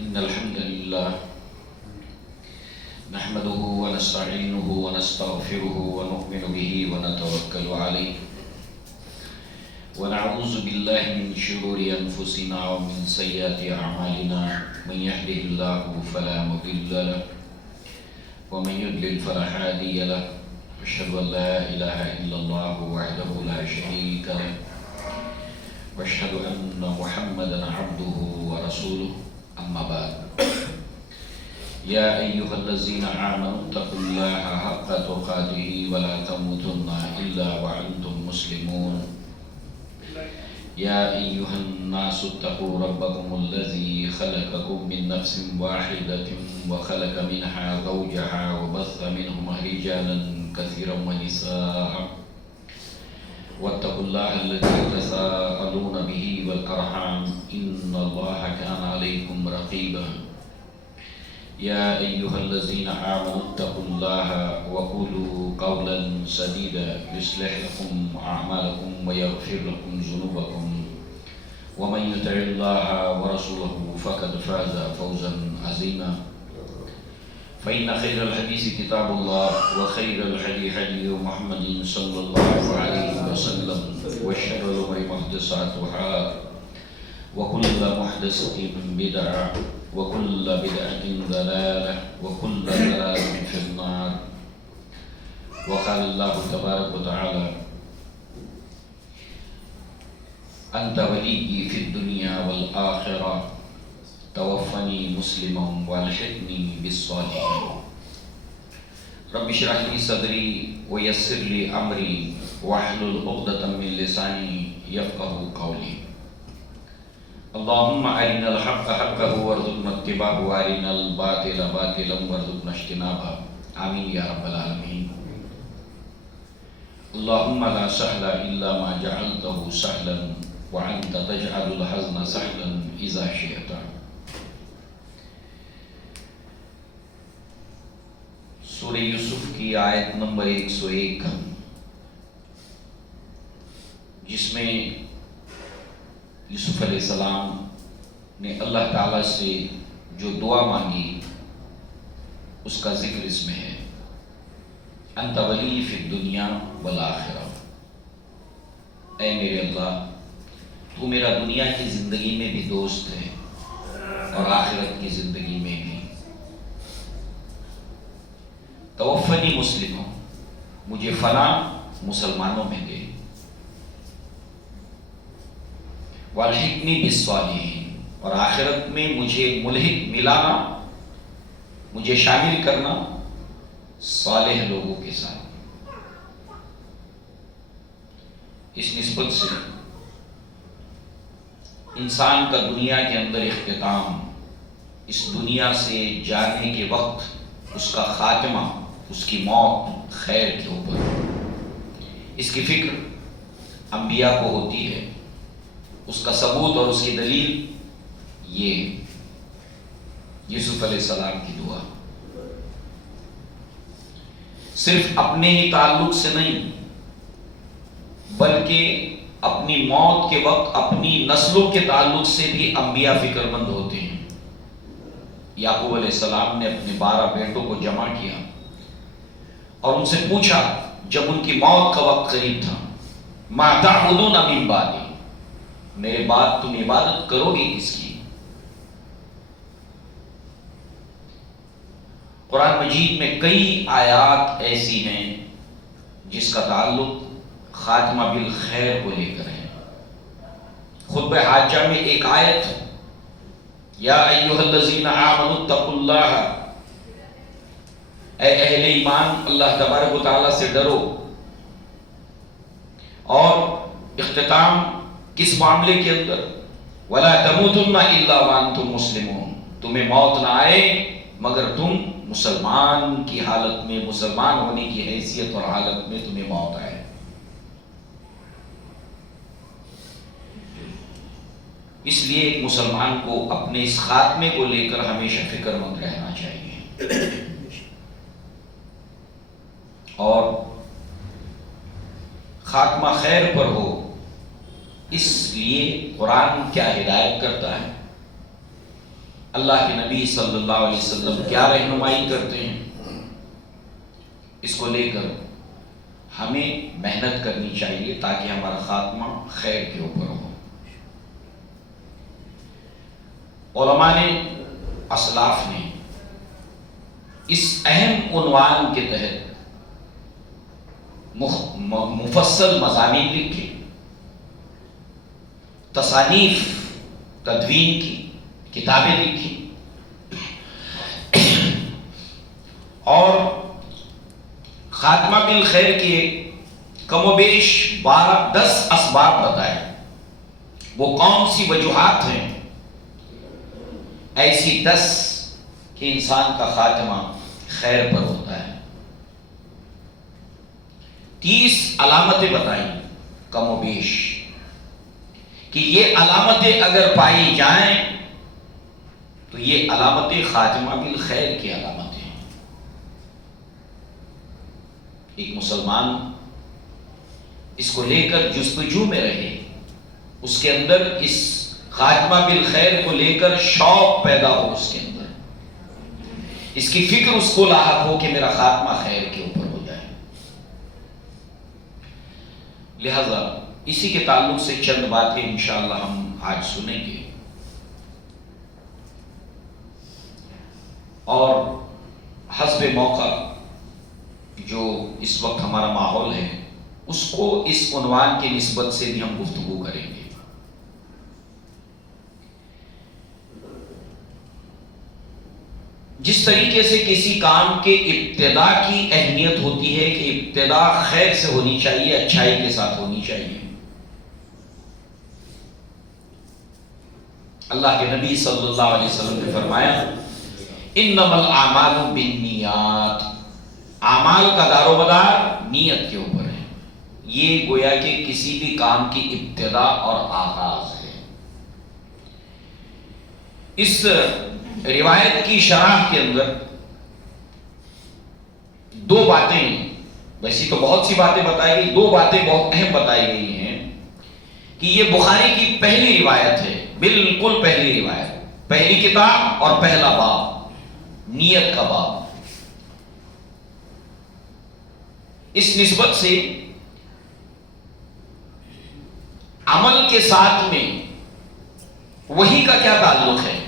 إن الحمد لله نحمده ونستعينه ونستغفره ونؤمن به ونتوكل عليه ونعوذ بالله من شرور أنفسنا ومن سيئات أعمالنا من يهده الله فلا مضل له ومن يضلل فلا هادي له أشهد أن لا إله إلا الله وحده لا شريك له وأشهد أن محمدا عبده ورسوله أما بعد يا أيها الذين آمنوا اتقوا الله حق تقاته ولا تموتن إلا وأنتم مسلمون يا أيها الناس اتقوا ربكم الذي خلقكم من نفس واحدة وخلق منها زوجها وبث منهما رجالا كثيرا ونساء واتقوا الله الذي تساءلون به والأرحام إن الله كان عليكم رقيبا يا أيها الذين آمنوا اتقوا الله وقولوا قولا سديدا يصلح لكم أعمالكم ويغفر لكم ذنوبكم ومن يطع الله ورسوله فقد فاز فوزا عظيما فإن خير الحديث كتاب الله وخير الهدي هدي محمد صلى الله عليه وسلم وشر الأمور محدثاتها وكل محدثة بدعة وكل بدعة ضلالة وكل ضلالة في النار وقال الله تبارك وتعالى أنت ولي في الدنيا والآخرة توفني مسلما والحقني بالصالحين رب اشرح لي صدري ويسر لي أمري واحلل عقدة من لساني يفقهوا قولي اللهم أرنا الحق حقا وارزقنا اتباعه وأرنا الباطل باطلا وارزقنا اجتنابه آمين يا رب العالمين اللهم لا سهل إلا ما جعلته سهلا وأنت تجعل الحزن سهلا إذا شئت سورہ یوسف کی آیت نمبر 101 جس میں یوسف علیہ السلام نے اللہ تعالیٰ سے جو دعا مانگی اس کا ذکر اس میں ہے انت ولی فی الدنیا والآخرہ اے میرے اللہ تو میرا دنیا کی زندگی میں بھی دوست ہے اور آخرت کی زندگی میں بھی توفنی مسلموں مجھے فلاں مسلمانوں میں دے والحقنی بالصالحین اور آخرت میں مجھے ملحق ملانا مجھے شامل کرنا صالح لوگوں کے ساتھ اس نسبت سے انسان کا دنیا کے اندر اختتام اس دنیا سے جانے کے وقت اس کا خاتمہ اس کی موت خیر کے اوپر اس کی فکر انبیاء کو ہوتی ہے اس کا ثبوت اور اس کی دلیل یہ یوسف علیہ السلام کی دعا صرف اپنے ہی تعلق سے نہیں بلکہ اپنی موت کے وقت اپنی نسلوں کے تعلق سے بھی انبیاء فکر مند ہوتے ہیں یعقوب علیہ السلام نے اپنے 12 بیٹوں کو جمع کیا اور ان سے پوچھا جب ان کی موت کا وقت قریب تھا ما تعبدون من بعدی میرے بعد تم عبادت کرو گے کس کی؟ قرآن مجید میں کئی آیات ایسی ہیں جس کا تعلق خاتمہ بالخیر کو لے کر ہے خطبہ حاجہ میں ایک آیت یا ایھا الذین آمنوا اتقوا اللہ اے اہل ایمان اللہ تبارک و تعالیٰ سے ڈرو اور اختتام کس معاملے کے اندر وَلَا تَمُوتُنَّ إِلَّا وَأَنْتُمْ مُسْلِمُونَ تمہیں موت نہ آئے مگر تم مسلمان کی حالت میں مسلمان ہونے کی حیثیت اور حالت میں تمہیں موت آئے اس لیے ایک مسلمان کو اپنے اس خاتمے کو لے کر ہمیشہ فکر مند رہنا چاہیے اور خاتمہ خیر پر ہو اس لیے قرآن کیا ہدایت کرتا ہے، اللہ کے نبی صلی اللہ علیہ وسلم کیا رہنمائی کرتے ہیں، اس کو لے کر ہمیں محنت کرنی چاہیے تاکہ ہمارا خاتمہ خیر کے اوپر ہو۔ علماء نے، اسلاف نے اس اہم عنوان کے تحت مفصل مضامین لکھے، تصانیف تدوین کی، کتابیں لکھی، اور خاتمہ بالخیر کے کم و بیش 10 اسباب بتائے۔ وہ کون سی وجوہات ہیں ایسی 10 کہ انسان کا خاتمہ خیر پر ہوتا ہے؟ 30 علامتیں بتائیں کم و بیش کہ یہ علامتیں اگر پائی جائیں تو یہ علامتیں خاتمہ بالخیر کی علامتیں ہیں۔ ایک مسلمان اس کو لے کر جستجو میں رہے، اس کے اندر اس خاتمہ بالخیر کو لے کر شوق پیدا ہو، اس کے اندر اس کی فکر اس کو لاحق ہو کہ میرا خاتمہ خیر کے اوپر ہو جائے۔ لہذا اسی کے تعلق سے چند باتیں انشاءاللہ ہم آج سنیں گے، اور حسب موقع جو اس وقت ہمارا ماحول ہے اس کو اس عنوان کی نسبت سے بھی ہم گفتگو کریں گے۔ جس طریقے سے کسی کام کے ابتدا کی اہمیت ہوتی ہے کہ ابتدا خیر سے ہونی چاہیے، اچھائی کے ساتھ ہونی چاہیے، اللہ کے نبی صلی اللہ علیہ وسلم نے فرمایا انما الاعمال بالنیات، اعمال کا دار و مدار نیت کے اوپر ہے۔ یہ گویا کہ کسی بھی کام کی ابتدا اور آغاز ہے۔ اس روایت کی شرح کے اندر 2 باتیں، ویسے تو بہت سی باتیں بتائی گئی، 2 باتیں بہت اہم بتائی گئی ہیں کہ یہ بخاری کی پہلی روایت ہے، بالکل پہلی روایت، پہلی کتاب اور پہلا باب، نیت کا باب۔ اس نسبت سے عمل کے ساتھ میں وحی کا کیا تعلق ہے؟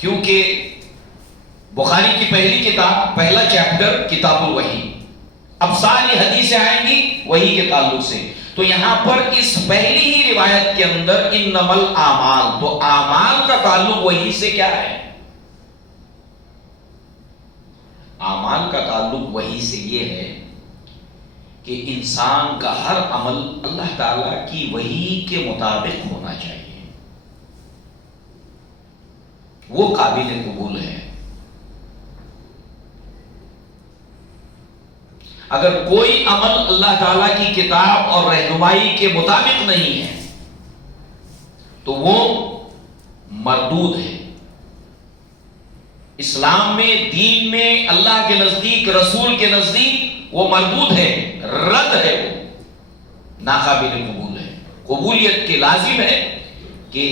کیونکہ بخاری کی پہلی کتاب، پہلا چیپٹر کتاب الوحی، اب ساری حدیثیں آئیں گی وحی کے تعلق سے، تو یہاں پر اس پہلی ہی روایت کے اندر انما الاعمال، تو اعمال کا تعلق وحی سے کیا ہے؟ اعمال کا تعلق وحی سے یہ ہے کہ انسان کا ہر عمل اللہ تعالی کی وحی کے مطابق ہونا چاہیے، وہ قابل قبول ہے۔ اگر کوئی عمل اللہ تعالیٰ کی کتاب اور رہنمائی کے مطابق نہیں ہے تو وہ مردود ہے۔ اسلام میں، دین میں، اللہ کے نزدیک، رسول کے نزدیک وہ مردود ہے، رد ہے، وہ ناقابل قبول ہے۔ قبولیت کے لازم ہے کہ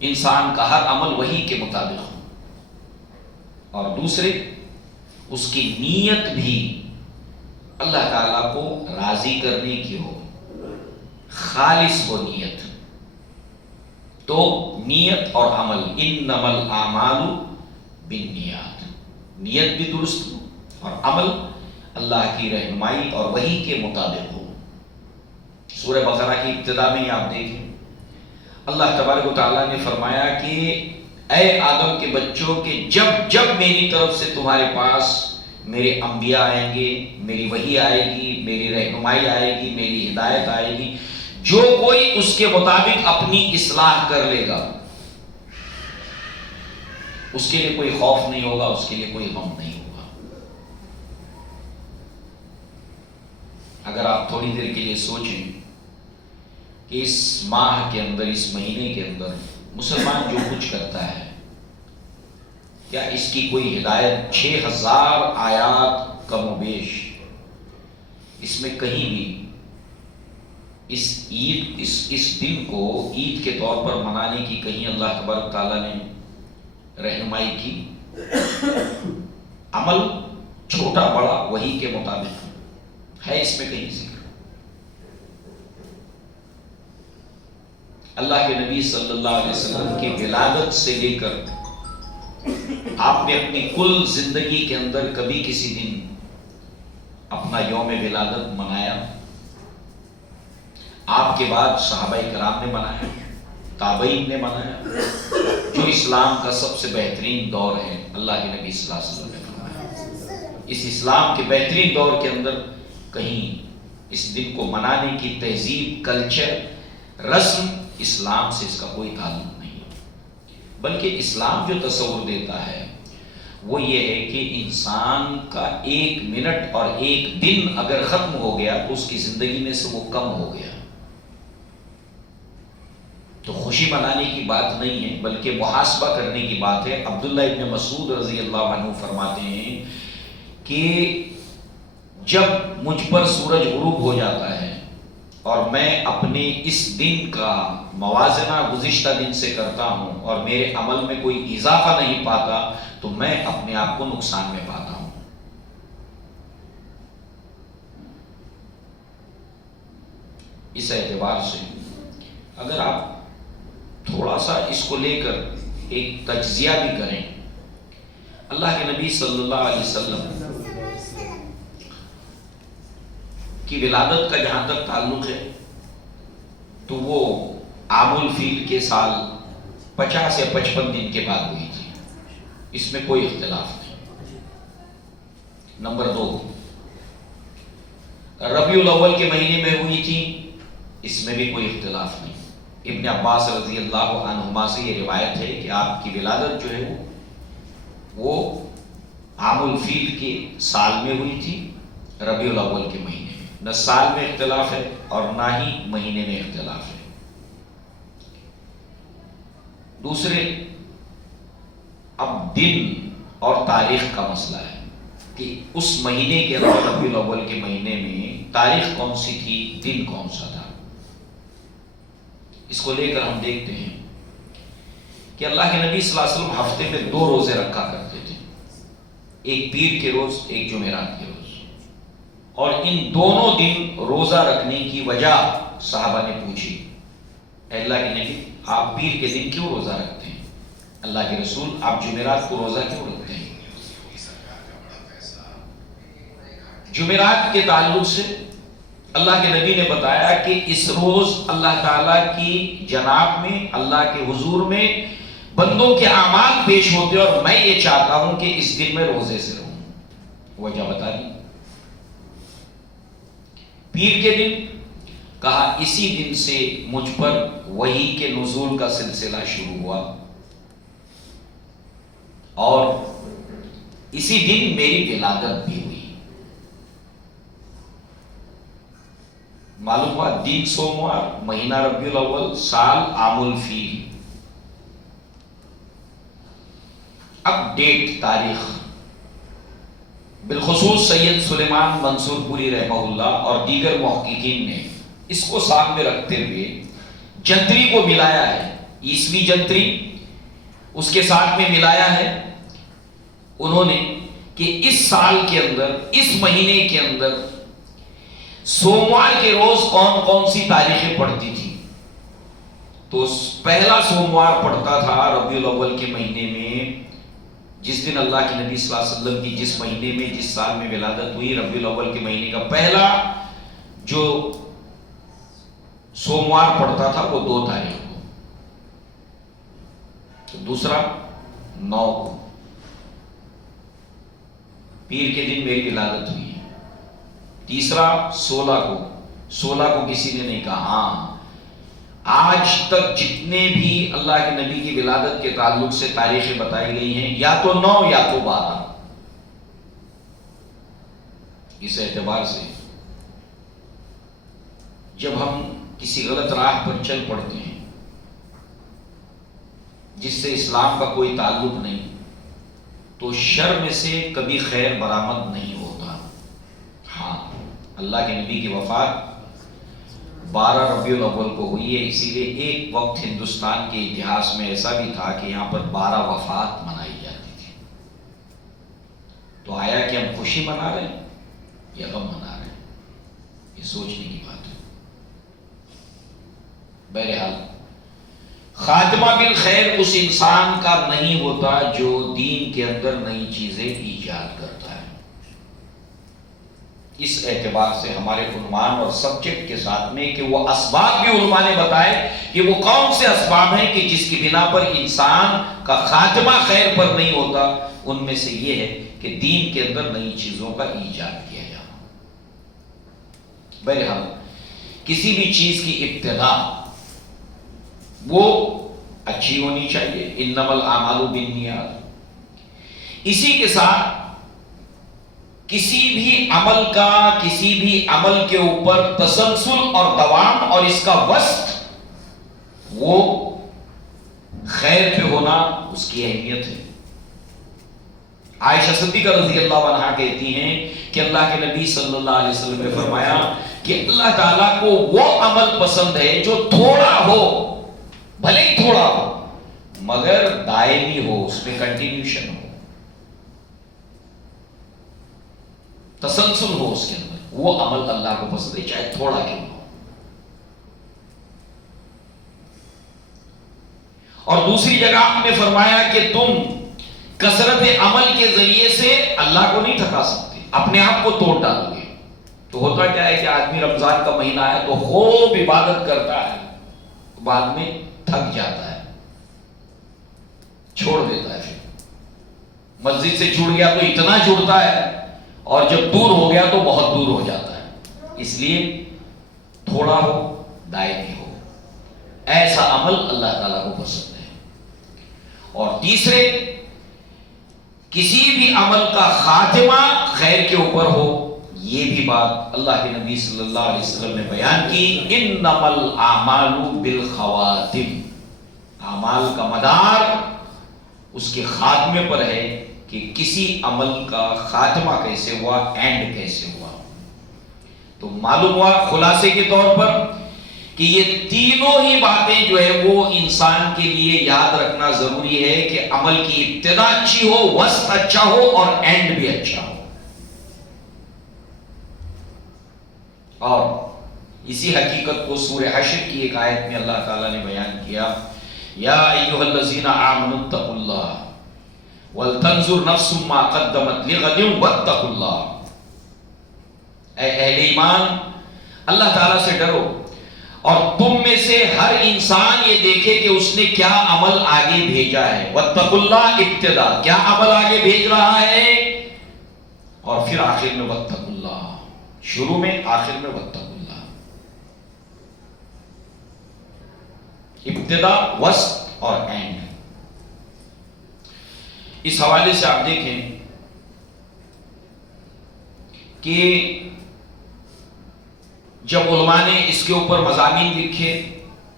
انسان کا ہر عمل وحی کے مطابق ہو، اور دوسرے اس کی نیت بھی اللہ تعالیٰ کو راضی کرنے کی ہو، خالص ہو نیت۔ تو نیت اور عمل، انما الاعمال بالنیات، نیت بھی درست ہو اور عمل اللہ کی رہنمائی اور وحی کے مطابق ہو۔ سورہ بقرہ کی ابتدا میں آپ دیکھیں، اللہ تبارک و تعالیٰ نے فرمایا کہ اے آدم کے بچوں کہ جب جب میری طرف سے تمہارے پاس میرے انبیاء آئیں گے، میری وحی آئے گی، میری رہنمائی آئے گی، میری ہدایت آئے گی، جو کوئی اس کے مطابق اپنی اصلاح کر لے گا اس کے لیے کوئی خوف نہیں ہوگا، اس کے لیے کوئی غم نہیں ہوگا۔ اگر آپ تھوڑی دیر کے لیے سوچیں کہ اس ماہ کے اندر، اس مہینے کے اندر مسلمان جو کچھ کرتا ہے، کیا اس کی کوئی ہدایت 6000 آیات کم و بیش، اس میں کہیں بھی اس دن کو عید کے طور پر منانے کی کہیں اللہ تبارک تعالیٰ نے رہنمائی کی؟ عمل چھوٹا بڑا وحی کے مطابق ہے، اس میں کہیں ذکر؟ اللہ کے نبی صلی اللہ علیہ وسلم کی ولادت سے لے کر آپ نے اپنی کل زندگی کے اندر کبھی کسی دن اپنا یوم ولادت منایا؟ آپ کے بعد صحابہ کرام نے منایا، تابعین نے منایا، جو اسلام کا سب سے بہترین دور ہے اللہ کے نبی صلی اللہ علیہ وسلم نے منایا۔ اس اسلام کے بہترین دور کے اندر کہیں اس دن کو منانے کی تہذیب، کلچر، رسم اسلام سے اس کا کوئی تعلق نہیں، بلکہ اسلام جو تصور دیتا ہے وہ یہ ہے کہ انسان کا 1 منٹ اور 1 دن اگر ختم ہو گیا تو اس کی زندگی میں سے وہ کم ہو گیا۔ تو خوشی منانے کی بات نہیں ہے بلکہ محاسبہ کرنے کی بات ہے۔ عبداللہ ابن مسعود رضی اللہ عنہ فرماتے ہیں کہ جب مجھ پر سورج غروب ہو جاتا ہے اور میں اپنے اس دن کا موازنہ گزشتہ دن سے کرتا ہوں اور میرے عمل میں کوئی اضافہ نہیں پاتا تو میں اپنے آپ کو نقصان میں پاتا ہوں۔ اس اعتبار سے اگر آپ تھوڑا سا اس کو لے کر ایک تجزیہ بھی کریں، اللہ کے نبی صلی اللہ علیہ وسلم کی ولادت کا جہاں تک تعلق ہے تو وہ عام الفیل کے سال 50 یا 55 دن کے بعد ہوئی تھی، اس میں کوئی اختلاف نہیں۔ نمبر 2، ربیع الاول کے مہینے میں ہوئی تھی، اس میں بھی کوئی اختلاف نہیں۔ ابن عباس رضی اللہ عنہما سے یہ روایت ہے کہ آپ کی ولادت جو ہے وہ عام الفیل کے سال میں ہوئی تھی، ربیع الاول کے مہینے میں۔ نہ سال میں اختلاف ہے اور نہ ہی مہینے میں اختلاف ہے۔ دوسرے، اب دن اور تاریخ کا مسئلہ ہے کہ اس مہینے کے اندر ربیع الاول کے مہینے میں تاریخ کون سی تھی، دن کون سا تھا۔ اس کو لے کر ہم دیکھتے ہیں کہ اللہ کے نبی صلی اللہ علیہ وسلم ہفتے میں 2 روزے رکھا کرتے تھے، ایک پیر کے روز، ایک جمعرات کے روز، اور ان دونوں دن روزہ رکھنے کی وجہ صحابہ نے پوچھی، اے اللہ کے نبی آپ پیر کے دن کیوں روزہ رکھتے ہیں؟ اللہ کے رسول آپ جمعرات کو روزہ کیوں رکھتے ہیں؟ جمعرات کے تعلق سے اللہ کے نبی نے بتایا کہ اس روز اللہ تعالیٰ کی جناب میں، اللہ کے حضور میں بندوں کے اعمال پیش ہوتے اور میں یہ چاہتا ہوں کہ اس دن میں روزے سے رہوں۔ وجہ بتا دی۔ پیر کے دن کہا اسی دن سے مجھ پر وحی کے نزول کا سلسلہ شروع ہوا اور اسی دن میری ولادت بھی ہوئی۔ معلوم ہوا دن سوموار، مہینہ ربیع الاول، سال عام الفیل۔ اب ڈیٹ، تاریخ، بالخصوص سید سلیمان منصور پوری رحمہ اللہ اور دیگر محققین نے اس کو سامنے رکھتے ہوئے جنتری کو ملایا ہے، عیسوی جنتری اس کے ساتھ میں ملایا ہے انہوں نے کہ اس سال کے اندر، اس مہینے کے اندر سوموار کے روز کون کون سی تاریخیں پڑتی تھی۔ تو پہلا سوموار پڑتا تھا ربیع الاول کے مہینے میں، جس دن اللہ کے نبی صلی اللہ علیہ وسلم کی جس مہینے میں، جس سال میں ولادت ہوئی، ربیع الاول کے مہینے کا پہلا جو سوموار پڑتا تھا وہ 2 تاریخ کو، تو دوسرا 9 کو، پیر کے دن میری ولادت ہوئی ہے۔ تیسرا 16 کو، 16 کو کسی نے نہیں کہا۔ ہاں، آج تک جتنے بھی اللہ کے نبی کی ولادت کے تعلق سے تاریخیں بتائی گئی ہیں یا تو 9 یا تو 12۔ اس اعتبار سے جب ہم کسی غلط راہ پر چل پڑتے ہیں جس سے اسلام کا کوئی تعلق نہیں تو شر میں سے کبھی خیر برآمد نہیں ہوتا۔ ہاں، اللہ کے نبی کی وفات 12 ربیع الاول کو ہوئی ہے، اسی لیے ایک وقت ہندوستان کے اتہاس میں ایسا بھی تھا کہ یہاں پر 12 وفات منائی جاتی تھی۔ تو آیا کہ ہم خوشی منا رہے ہیں یا غم منا رہے ہیں، یہ سوچنے کی بات ہے۔ بہرحال خاتمہ بالخیر اس انسان کا نہیں ہوتا جو دین کے اندر نئی چیزیں ایجاد کرتا ہے۔ اس اعتبار سے ہمارے عنوان اور سبجیکٹ کے ساتھ میں کہ وہ اسباب بھی علماء نے بتائے کہ وہ کون سے اسباب ہیں کہ جس کی بنا پر انسان کا خاتمہ خیر پر نہیں ہوتا، ان میں سے یہ ہے کہ دین کے اندر نئی چیزوں کا ایجاد کیا جانا۔ بہرحال کسی بھی چیز کی ابتدا وہ اچھی ہونی چاہیے، انما الاعمال بالنیات۔ اسی کے ساتھ کسی بھی عمل کے اوپر تسلسل اور دوام اور اس کا وسط وہ خیر پہ ہونا اس کی اہمیت ہے۔ عائشہ صدیقہ رضی اللہ عنہا کہتی ہیں کہ اللہ کے نبی صلی اللہ علیہ وسلم نے فرمایا کہ اللہ تعالیٰ کو وہ عمل پسند ہے جو تھوڑا ہو، بھلے ہی تھوڑا ہو مگر دائمی ہو، اس میں کنٹینیوشن ہو، تسلسل ہو اس کے اندر، وہ عمل اللہ کو پسند ہے چاہے تھوڑا کیوں ہو۔ اور دوسری جگہ ہم نے فرمایا کہ تم کثرت عمل کے ذریعے سے اللہ کو نہیں تھکا سکتے، اپنے آپ کو توڑ ڈالو گے۔ تو ہوتا کیا ہے کہ آدمی رمضان کا مہینہ ہے تو خوب عبادت کرتا ہے، بعد میں تھک جاتا ہے، چھوڑ دیتا ہے، پھر مسجد سے جڑ گیا تو اتنا جڑتا ہے اور جب دور ہو گیا تو بہت دور ہو جاتا ہے۔ اس لیے تھوڑا ہو، دائمی ہو، ایسا عمل اللہ تعالیٰ کو پسند ہے۔ اور تیسرے، کسی بھی عمل کا خاتمہ خیر کے اوپر ہو، یہ بھی بات اللہ کے نبی صلی اللہ علیہ وسلم نے بیان کی، انما الاعمال بالخواتم، اعمال کا مدار اس کے خاتمے پر ہے کہ کسی عمل کا خاتمہ کیسے ہوا، اینڈ کیسے ہوا۔ تو معلوم ہوا خلاصے کے طور پر کہ یہ تینوں ہی باتیں جو ہے وہ انسان کے لیے یاد رکھنا ضروری ہے کہ عمل کی ابتدا اچھی ہو، وسط اچھا ہو اور اینڈ بھی اچھا ہو۔ اور اسی حقیقت کو سورہ حشر کی ایک آیت میں اللہ تعالیٰ نے بیان کیا، یا ایھا الذین آمنوا اتقوا اللہ ولتنظر نفس ما قدمت لغد واتقوا اللہ۔ اے اہل ایمان، اللہ تعالیٰ سے ڈرو اور تم میں سے ہر انسان یہ دیکھے کہ اس نے کیا عمل آگے بھیجا ہے۔ واتقوا اللہ، ابتدا کیا عمل آگے بھیج رہا ہے، اور پھر آخر میں واتقوا اللہ، شروع میں آخر میں واتقوا اللہ، ابتدا وسط اور اینڈ۔ اس حوالے سے آپ دیکھیں کہ جب علماء نے اس کے اوپر مضامین لکھے،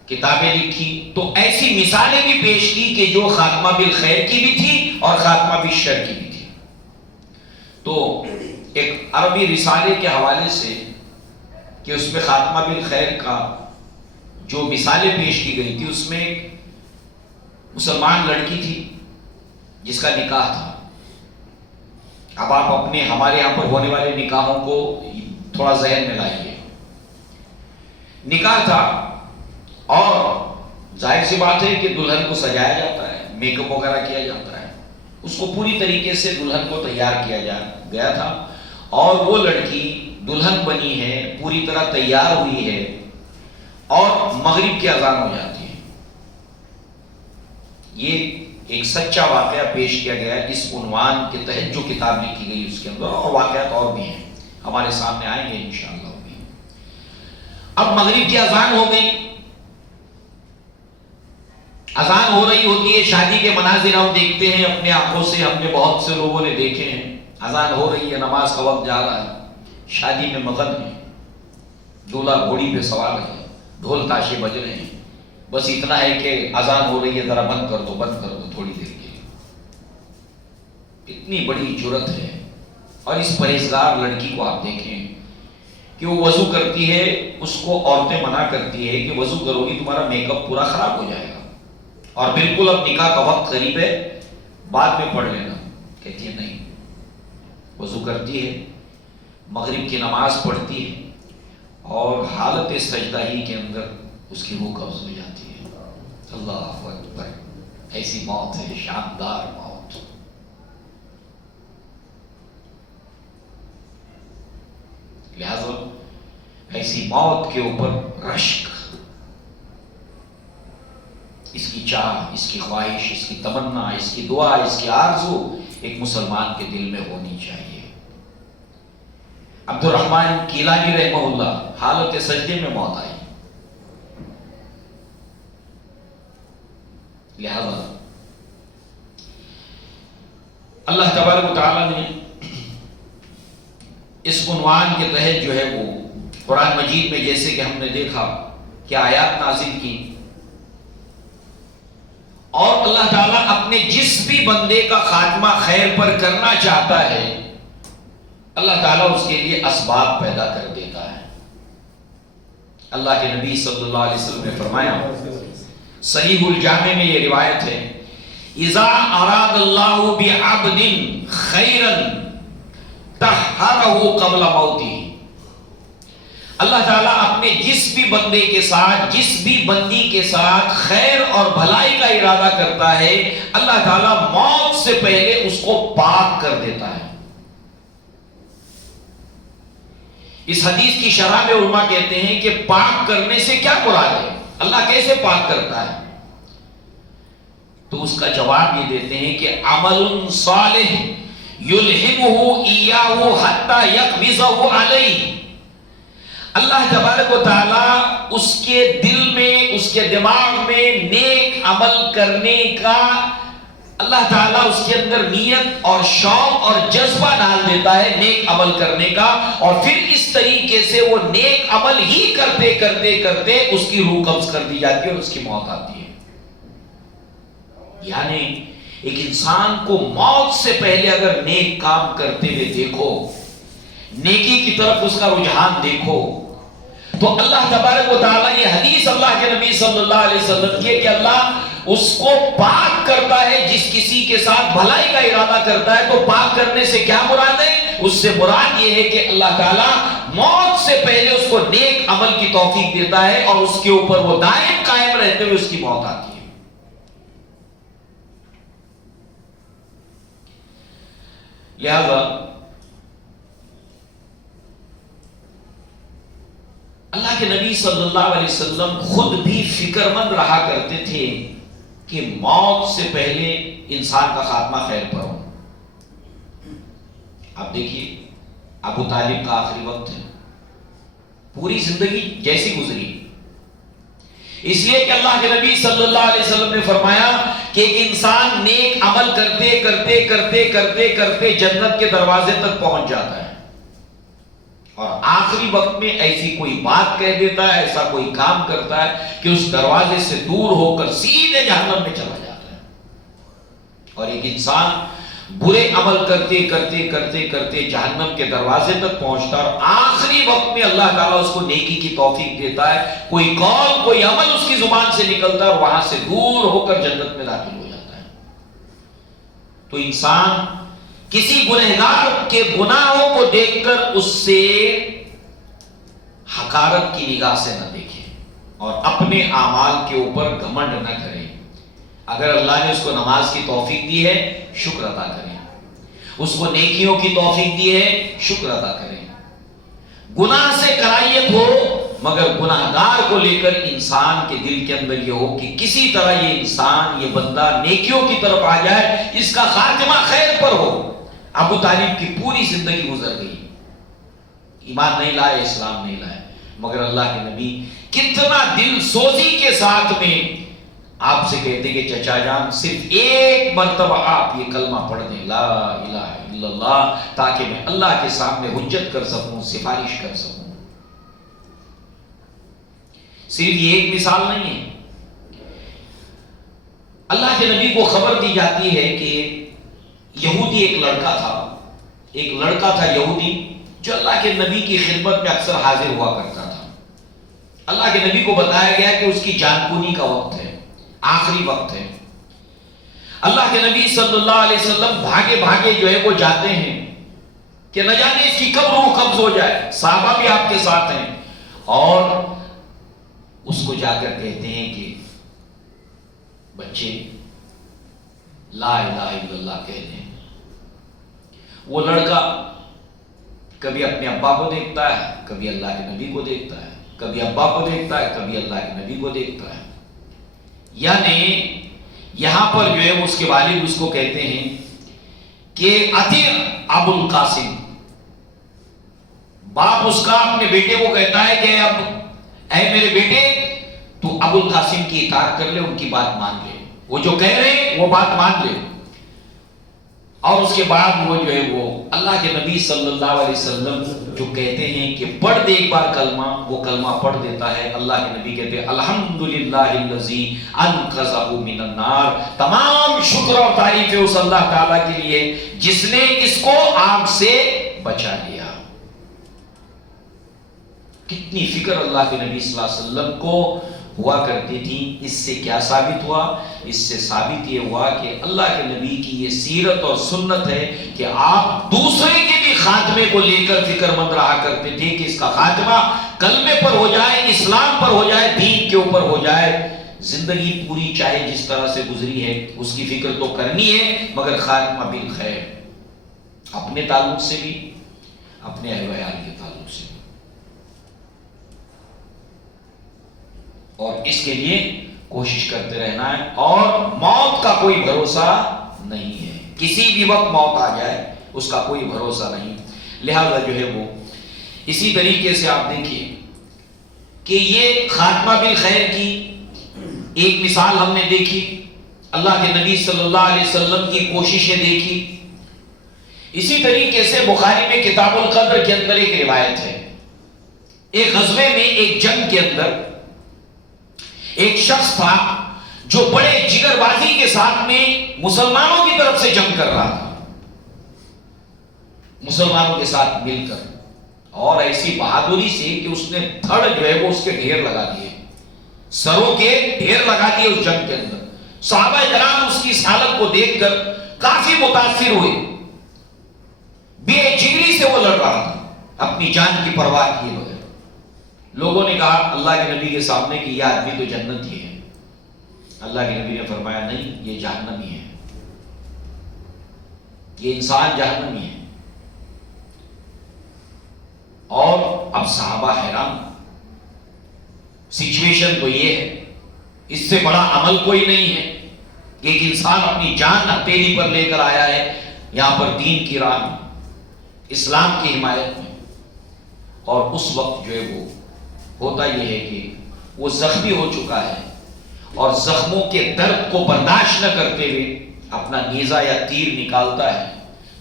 کتابیں لکھی، تو ایسی مثالیں بھی پیش کی کہ جو خاتمہ بالخیر کی بھی تھی اور خاتمہ بالشر کی بھی تھی۔ تو ایک عربی رسالے کے حوالے سے کہ اس میں خاتمہ بالخیر کا جو مثالیں پیش کی گئی تھی، اس میں ایک مسلمان لڑکی تھی جس کا نکاح تھا۔ اب آپ اپنے ہمارے یہاں پر ہونے والے نکاحوں کو تھوڑا ذہن میں لائیے۔ نکاح تھا اور ظاہر سی بات ہے کہ دلہن کو سجایا جاتا ہے، میک اپ وغیرہ کیا جاتا ہے، اس کو پوری طریقے سے دلہن کو تیار کیا گیا تھا، اور وہ لڑکی دلہن بنی ہے، پوری طرح تیار ہوئی ہے، اور مغرب کی اذان ہو جاتی ہے۔ یہ ایک سچا واقعہ پیش کیا گیا ہے اس عنوان کے تحت جو کتاب لکھی گئی اس کے اندر، اور واقعات اور بھی ہیں ہمارے سامنے آئیں گے انشاءاللہ۔ اب مغرب کی اذان ہو گئی، اذان ہو رہی ہوتی ہے، شادی کے مناظر ہم دیکھتے ہیں اپنے آنکھوں سے، ہم نے بہت سے لوگوں نے دیکھے ہیں، اذان ہو رہی ہے، نماز کا وقت جا رہا ہے، شادی میں مگن ہے، دولہا گھوڑی پہ سوار ہے، ڈھول تاشے بج رہے ہیں، بس اتنا ہے کہ اذان ہو رہی ہے، ذرا بند کر دو تھوڑی دیر کے لیے۔ اتنی بڑی جرت ہے، اور اس پرہیزگار لڑکی کو آپ دیکھیں کہ وہ وضو کرتی ہے، اس کو عورتیں منع کرتی ہے کہ وضو کرو گی تمہارا میک اپ پورا خراب ہو جائے گا، اور بالکل اب نکاح کا وقت قریب ہے، بعد میں پڑھ لینا. کہتی ہے نہیں، وضو کرتی ہے، مغرب کی نماز پڑھتی ہے، اور حالت سجدہ ہی کے اندر اس کی روح قبض ہو جاتی ہے. اللہ اکبر، ایسی موت ہے، شاندار موت. لہذا ایسی موت کے اوپر رشک، اس کی چاہ، اس کی خواہش، اس کی تمنا، اس کی دعا، اس کی آرزو ایک مسلمان کے دل میں ہونی چاہیے. عبد الرحمن کیلانی رحمہ اللہ حالت سجدے میں موت آئی. لہذا اللہ تبارک و تعالیٰ نے اس عنوان کے تحت جو ہے وہ قرآن مجید میں جیسے کہ ہم نے دیکھا کہ آیات نازل کی، اور اللہ تعالیٰ اپنے جس بھی بندے کا خاتمہ خیر پر کرنا چاہتا ہے اللہ تعالیٰ اس کے لیے اسباب پیدا کر دیتا ہے. اللہ کے نبی صلی اللہ علیہ وسلم نے فرمایا، صحیح الجامع میں یہ روایت ہے، اذا اراد اللہ بعبد خیرا طہرہ قبل موتہ. اللہ تعالیٰ اپنے جس بھی بندے کے ساتھ، جس بھی بندی کے ساتھ خیر اور بھلائی کا ارادہ کرتا ہے اللہ تعالیٰ موت سے پہلے اس کو پاک کر دیتا ہے. اس حدیث کی شرح میں علماء کہتے ہیں کہ پاک کرنے سے کیا مراد ہے، اللہ کیسے پاک کرتا ہے؟ تو اس کا جواب یہ دیتے ہیں کہ عمل صالح یلہمہ ایاہ حتی یقبضہ علیہ. اللہ تبارک و تعالیٰ اس کے دل میں، اس کے دماغ میں نیک عمل کرنے کا اللہ تعالیٰ اس کے اندر نیت اور شوق اور جذبہ ڈال دیتا ہے نیک عمل کرنے کا، اور پھر اس طریقے سے وہ نیک عمل ہی کرتے کرتے کرتے اس کی روح قبض کر دی جاتی ہے اور اس کی موت آتی ہے. یعنی ایک انسان کو موت سے پہلے اگر نیک کام کرتے ہوئے دیکھو، نیکی کی طرف اس کا رجحان دیکھو، تو اللہ تبارک و تعالیٰ، یہ حدیث اللہ کے نبی صلی اللہ علیہ وسلم کی ہے کہ اللہ اس کو پاک کرتا ہے جس کسی کے ساتھ بھلائی کا ارادہ کرتا ہے. تو پاک کرنے سے کیا مراد ہے؟ اس سے مراد یہ ہے کہ اللہ تعالیٰ موت سے پہلے اس کو نیک عمل کی توفیق دیتا ہے اور اس کے اوپر وہ دائم قائم رہتے ہوئے اس کی موت آتی ہے. لہذا اللہ کے نبی صلی اللہ علیہ وسلم خود بھی فکر مند رہا کرتے تھے کہ موت سے پہلے انسان کا خاتمہ خیر پر ہو. آپ دیکھیے ابو طالب کا آخری وقت ہے، پوری زندگی جیسی گزری، اس لیے کہ اللہ کے نبی صلی اللہ علیہ وسلم نے فرمایا کہ ایک انسان نیک عمل کرتے کرتے کرتے کرتے کرتے جنت کے دروازے تک پہنچ جاتا ہے، اور آخری وقت میں ایسی کوئی بات کہہ دیتا ہے، ایسا کوئی کام کرتا ہے کہ اس دروازے سے دور ہو کر سیدھے جہنم میں چلا جاتا ہے. اور ایک انسان برے عمل کرتے کرتے کرتے کرتے جہنم کے دروازے تک پہنچتا ہے، اور آخری وقت میں اللہ تعالیٰ اس کو نیکی کی توفیق دیتا ہے، کوئی قول کوئی عمل اس کی زبان سے نکلتا ہے اور وہاں سے دور ہو کر جنت میں داخل ہو جاتا ہے. تو انسان کسی گنہگار کے گناہوں کو دیکھ کر اس سے حقارت کی نگاہ سے نہ دیکھے اور اپنے اعمال کے اوپر گھمنڈ نہ کرے. اگر اللہ نے اس کو نماز کی توفیق دی ہے شکر ادا کریں، اس کو نیکیوں کی توفیق دی ہے شکر ادا کریں. گناہ سے کرائیت ہو مگر گناہگار کو لے کر انسان کے دل کے اندر یہ ہو کہ کسی طرح یہ انسان، یہ بندہ نیکیوں کی طرف آ جائے، اس کا خاتمہ خیر پر ہو. ابو طالب کی پوری زندگی گزر گئی، ایمان نہیں لائے، اسلام نہیں لائے، مگر اللہ کے نبی کتنا دل سوزی کے ساتھ میں آپ سے کہتے کہ چچا جان صرف ایک مرتبہ آپ یہ کلمہ پڑھ دیں، لا الہ الا اللہ، تاکہ میں اللہ کے سامنے حجت کر سکوں، سفارش کر سکوں. صرف یہ ایک مثال نہیں ہے، اللہ کے نبی کو خبر دی جاتی ہے کہ یہودی ایک لڑکا تھا یہودی جو اللہ کے نبی کی خدمت میں اکثر حاضر ہوا کرتا تھا. اللہ کے نبی کو بتایا گیا کہ اس کی جان کنی کا وقت ہے، آخری وقت ہے. اللہ کے نبی صلی اللہ علیہ وسلم بھاگے بھاگے جو ہے وہ جاتے ہیں کہ نہ جانے اس کی کب روح قبض ہو جائے. صحابہ بھی آپ کے ساتھ ہیں اور اس کو جا کر کہتے ہیں کہ بچے لا الہ الا اللہ کہہ دیں. وہ لڑکا کبھی اپنے ابا کو دیکھتا ہے، کبھی اللہ کے نبی کو دیکھتا ہے، کبھی ابا کو دیکھتا ہے، کبھی اللہ کے نبی کو دیکھتا ہے. یعنی یہاں پر جو ہے اس کے والد اس کو کہتے ہیں کہ اطیع ابو القاسم. باپ اس کا اپنے بیٹے کو کہتا ہے کہ اب اے میرے بیٹے تو ابو القاسم کی اطاعت کر لے، ان کی بات مان لے، وہ جو کہہ رہے ہیں وہ بات مان لے. اور اس کے بعد وہ جو ہے وہ اللہ کے نبی صلی اللہ علیہ وسلم جو کہتے ہیں کہ پڑھ دے ایک بار کلمہ، وہ کلمہ پڑھ دیتا ہے. اللہ کے نبی کہتے ہیں الحمدللہ الذی انقذہ من النار. تمام شکر اور تعریف ہے اس اللہ تعالیٰ کے لیے جس نے اس کو آگ سے بچا لیا. کتنی فکر اللہ کے نبی صلی اللہ علیہ وسلم کو ہوا کرتی تھی. اس سے کیا ثابت ہوا؟ اس سے ثابت یہ ہوا کہ اللہ کے نبی کی یہ سیرت اور سنت ہے کہ آپ دوسرے کے بھی خاتمے کو لے کر فکر مند رہا کرتے تھے کہ اس کا خاتمہ کلمے پر ہو جائے، اسلام پر ہو جائے، دین کے اوپر ہو جائے. زندگی پوری چاہے جس طرح سے گزری ہے اس کی فکر تو کرنی ہے، مگر خاتمہ بالخیر، اپنے تعلق سے بھی، اپنے اہل ویال کے تعلق سے بھی. اور اس کے لیے کوشش کرتے رہنا ہے. اور موت کا کوئی بھروسہ نہیں ہے، کسی بھی وقت موت آ جائے اس کا کوئی بھروسہ نہیں. لہذا جو ہے وہ اسی طریقے سے آپ دیکھیے کہ یہ خاتمہ بالخیر کی ایک مثال ہم نے دیکھی، اللہ کے نبی صلی اللہ علیہ وسلم کی کوششیں دیکھی. اسی طریقے سے بخاری میں کتاب القدر کے اندر ایک روایت ہے. ایک غزوے میں، ایک جنگ کے اندر ایک شخص تھا جو بڑے جگر بازی کے ساتھ میں مسلمانوں کی طرف سے جنگ کر رہا تھا، مسلمانوں کے ساتھ مل کر، اور ایسی بہادری سے کہ اس نے دھڑ جو ہے وہ اس کے ڈھیر لگا دیے، سروں کے ڈھیر لگا دیے اس جنگ کے اندر. صحابہ کرام اس کی اس حالت کو دیکھ کر کافی متاثر ہوئے. بے جگری سے وہ لڑ رہا تھا، اپنی جان کی پرواہ کیے بغیر. لوگوں نے کہا اللہ کے نبی کے سامنے کہ یہ آدمی تو جنتی ہے. اللہ کے نبی نے فرمایا نہیں، یہ جہنمی ہے، یہ انسان جہنمی ہے. اور اب صحابہ حیران. سچویشن تو یہ ہے، اس سے بڑا عمل کوئی نہیں ہے کہ ایک انسان اپنی جان ہتھیلی پر لے کر آیا ہے یہاں پر دین کی راہ میں، اسلام کی حمایت میں. اور اس وقت جو ہے وہ ہوتا یہ ہے کہ وہ زخمی ہو چکا ہے اور زخموں کے درد کو برداشت نہ کرتے ہوئے اپنا نیزہ یا تیر نکالتا ہے،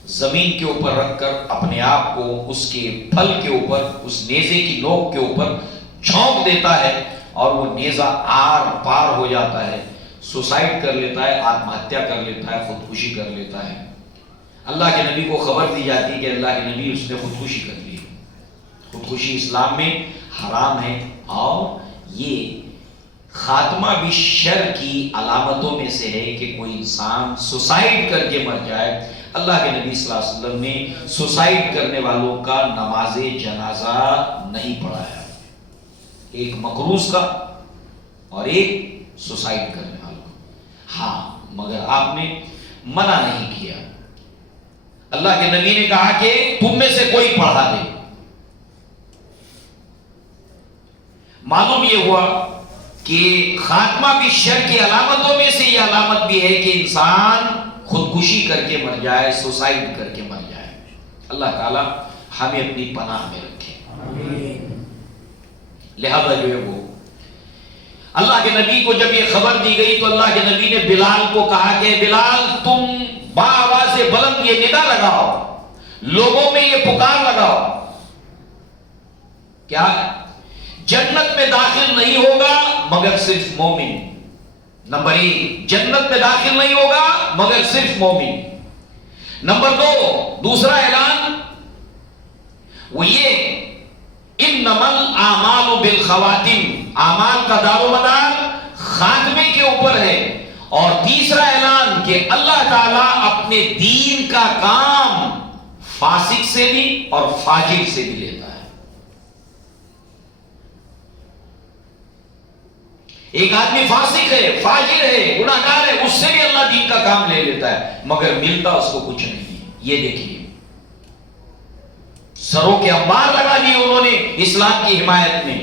زمین کے اوپر رکھ کر اپنے آپ کو اس کے پھل کے اوپر، اس نیزے کی نوک کے اوپر جھونک دیتا ہے اور وہ نیزہ آر پار ہو جاتا ہے. سوسائڈ کر لیتا ہے، آتم ہتیا کر لیتا ہے، خودکشی کر لیتا ہے. اللہ کے نبی کو خبر دی جاتی ہے کہ اللہ کے نبی اس نے خودکشی کر لی. خودکشی اسلام میں حرام ہے اور یہ خاتمہ بھی شر کی علامتوں میں سے ہے کہ کوئی انسان سوسائڈ کر کے مر جائے. اللہ کے نبی صلی اللہ علیہ وسلم نے سوسائڈ کرنے والوں کا نماز جنازہ نہیں پڑھایا، ایک مقروض کا اور ایک سوسائڈ کرنے والوں کا. ہاں مگر آپ نے منع نہیں کیا. اللہ کے نبی نے کہا کہ تم میں سے کوئی پڑھا دے. معلوم یہ ہوا کہ خاتمہ بھی شر کی علامتوں میں سے یہ علامت بھی ہے کہ انسان خودکشی کر کے مر جائے، سوسائڈ کر کے مر جائے. اللہ تعالی ہمیں اپنی پناہ میں رکھے. لہذا جو ہے وہ اللہ کے نبی کو جب یہ خبر دی گئی تو اللہ کے نبی نے بلال کو کہا کہ بلال تم بآواز بلند یہ ندا لگاؤ، لوگوں میں یہ پکار لگاؤ. کیا جنت میں داخل نہیں ہوگا مگر صرف مومن. نمبر 1 جنت میں داخل نہیں ہوگا مگر صرف مومن. نمبر 2 دوسرا اعلان وہ یہ انمل اعمال بالخواتم، اعمال کا دار و مدار خاتمے کے اوپر ہے. اور تیسرا اعلان کہ اللہ تعالیٰ اپنے دین کا کام فاسق سے بھی اور فاجر سے بھی لیتا ہے. ایک آدمی فاسق ہے، فاجر ہے، گناہگار ہے، اس سے بھی اللہ دین کا کام لے لیتا ہے، مگر ملتا اس کو کچھ نہیں. یہ دیکھیے سروں کے انبار لگا دیے انہوں نے اسلام کی حمایت میں،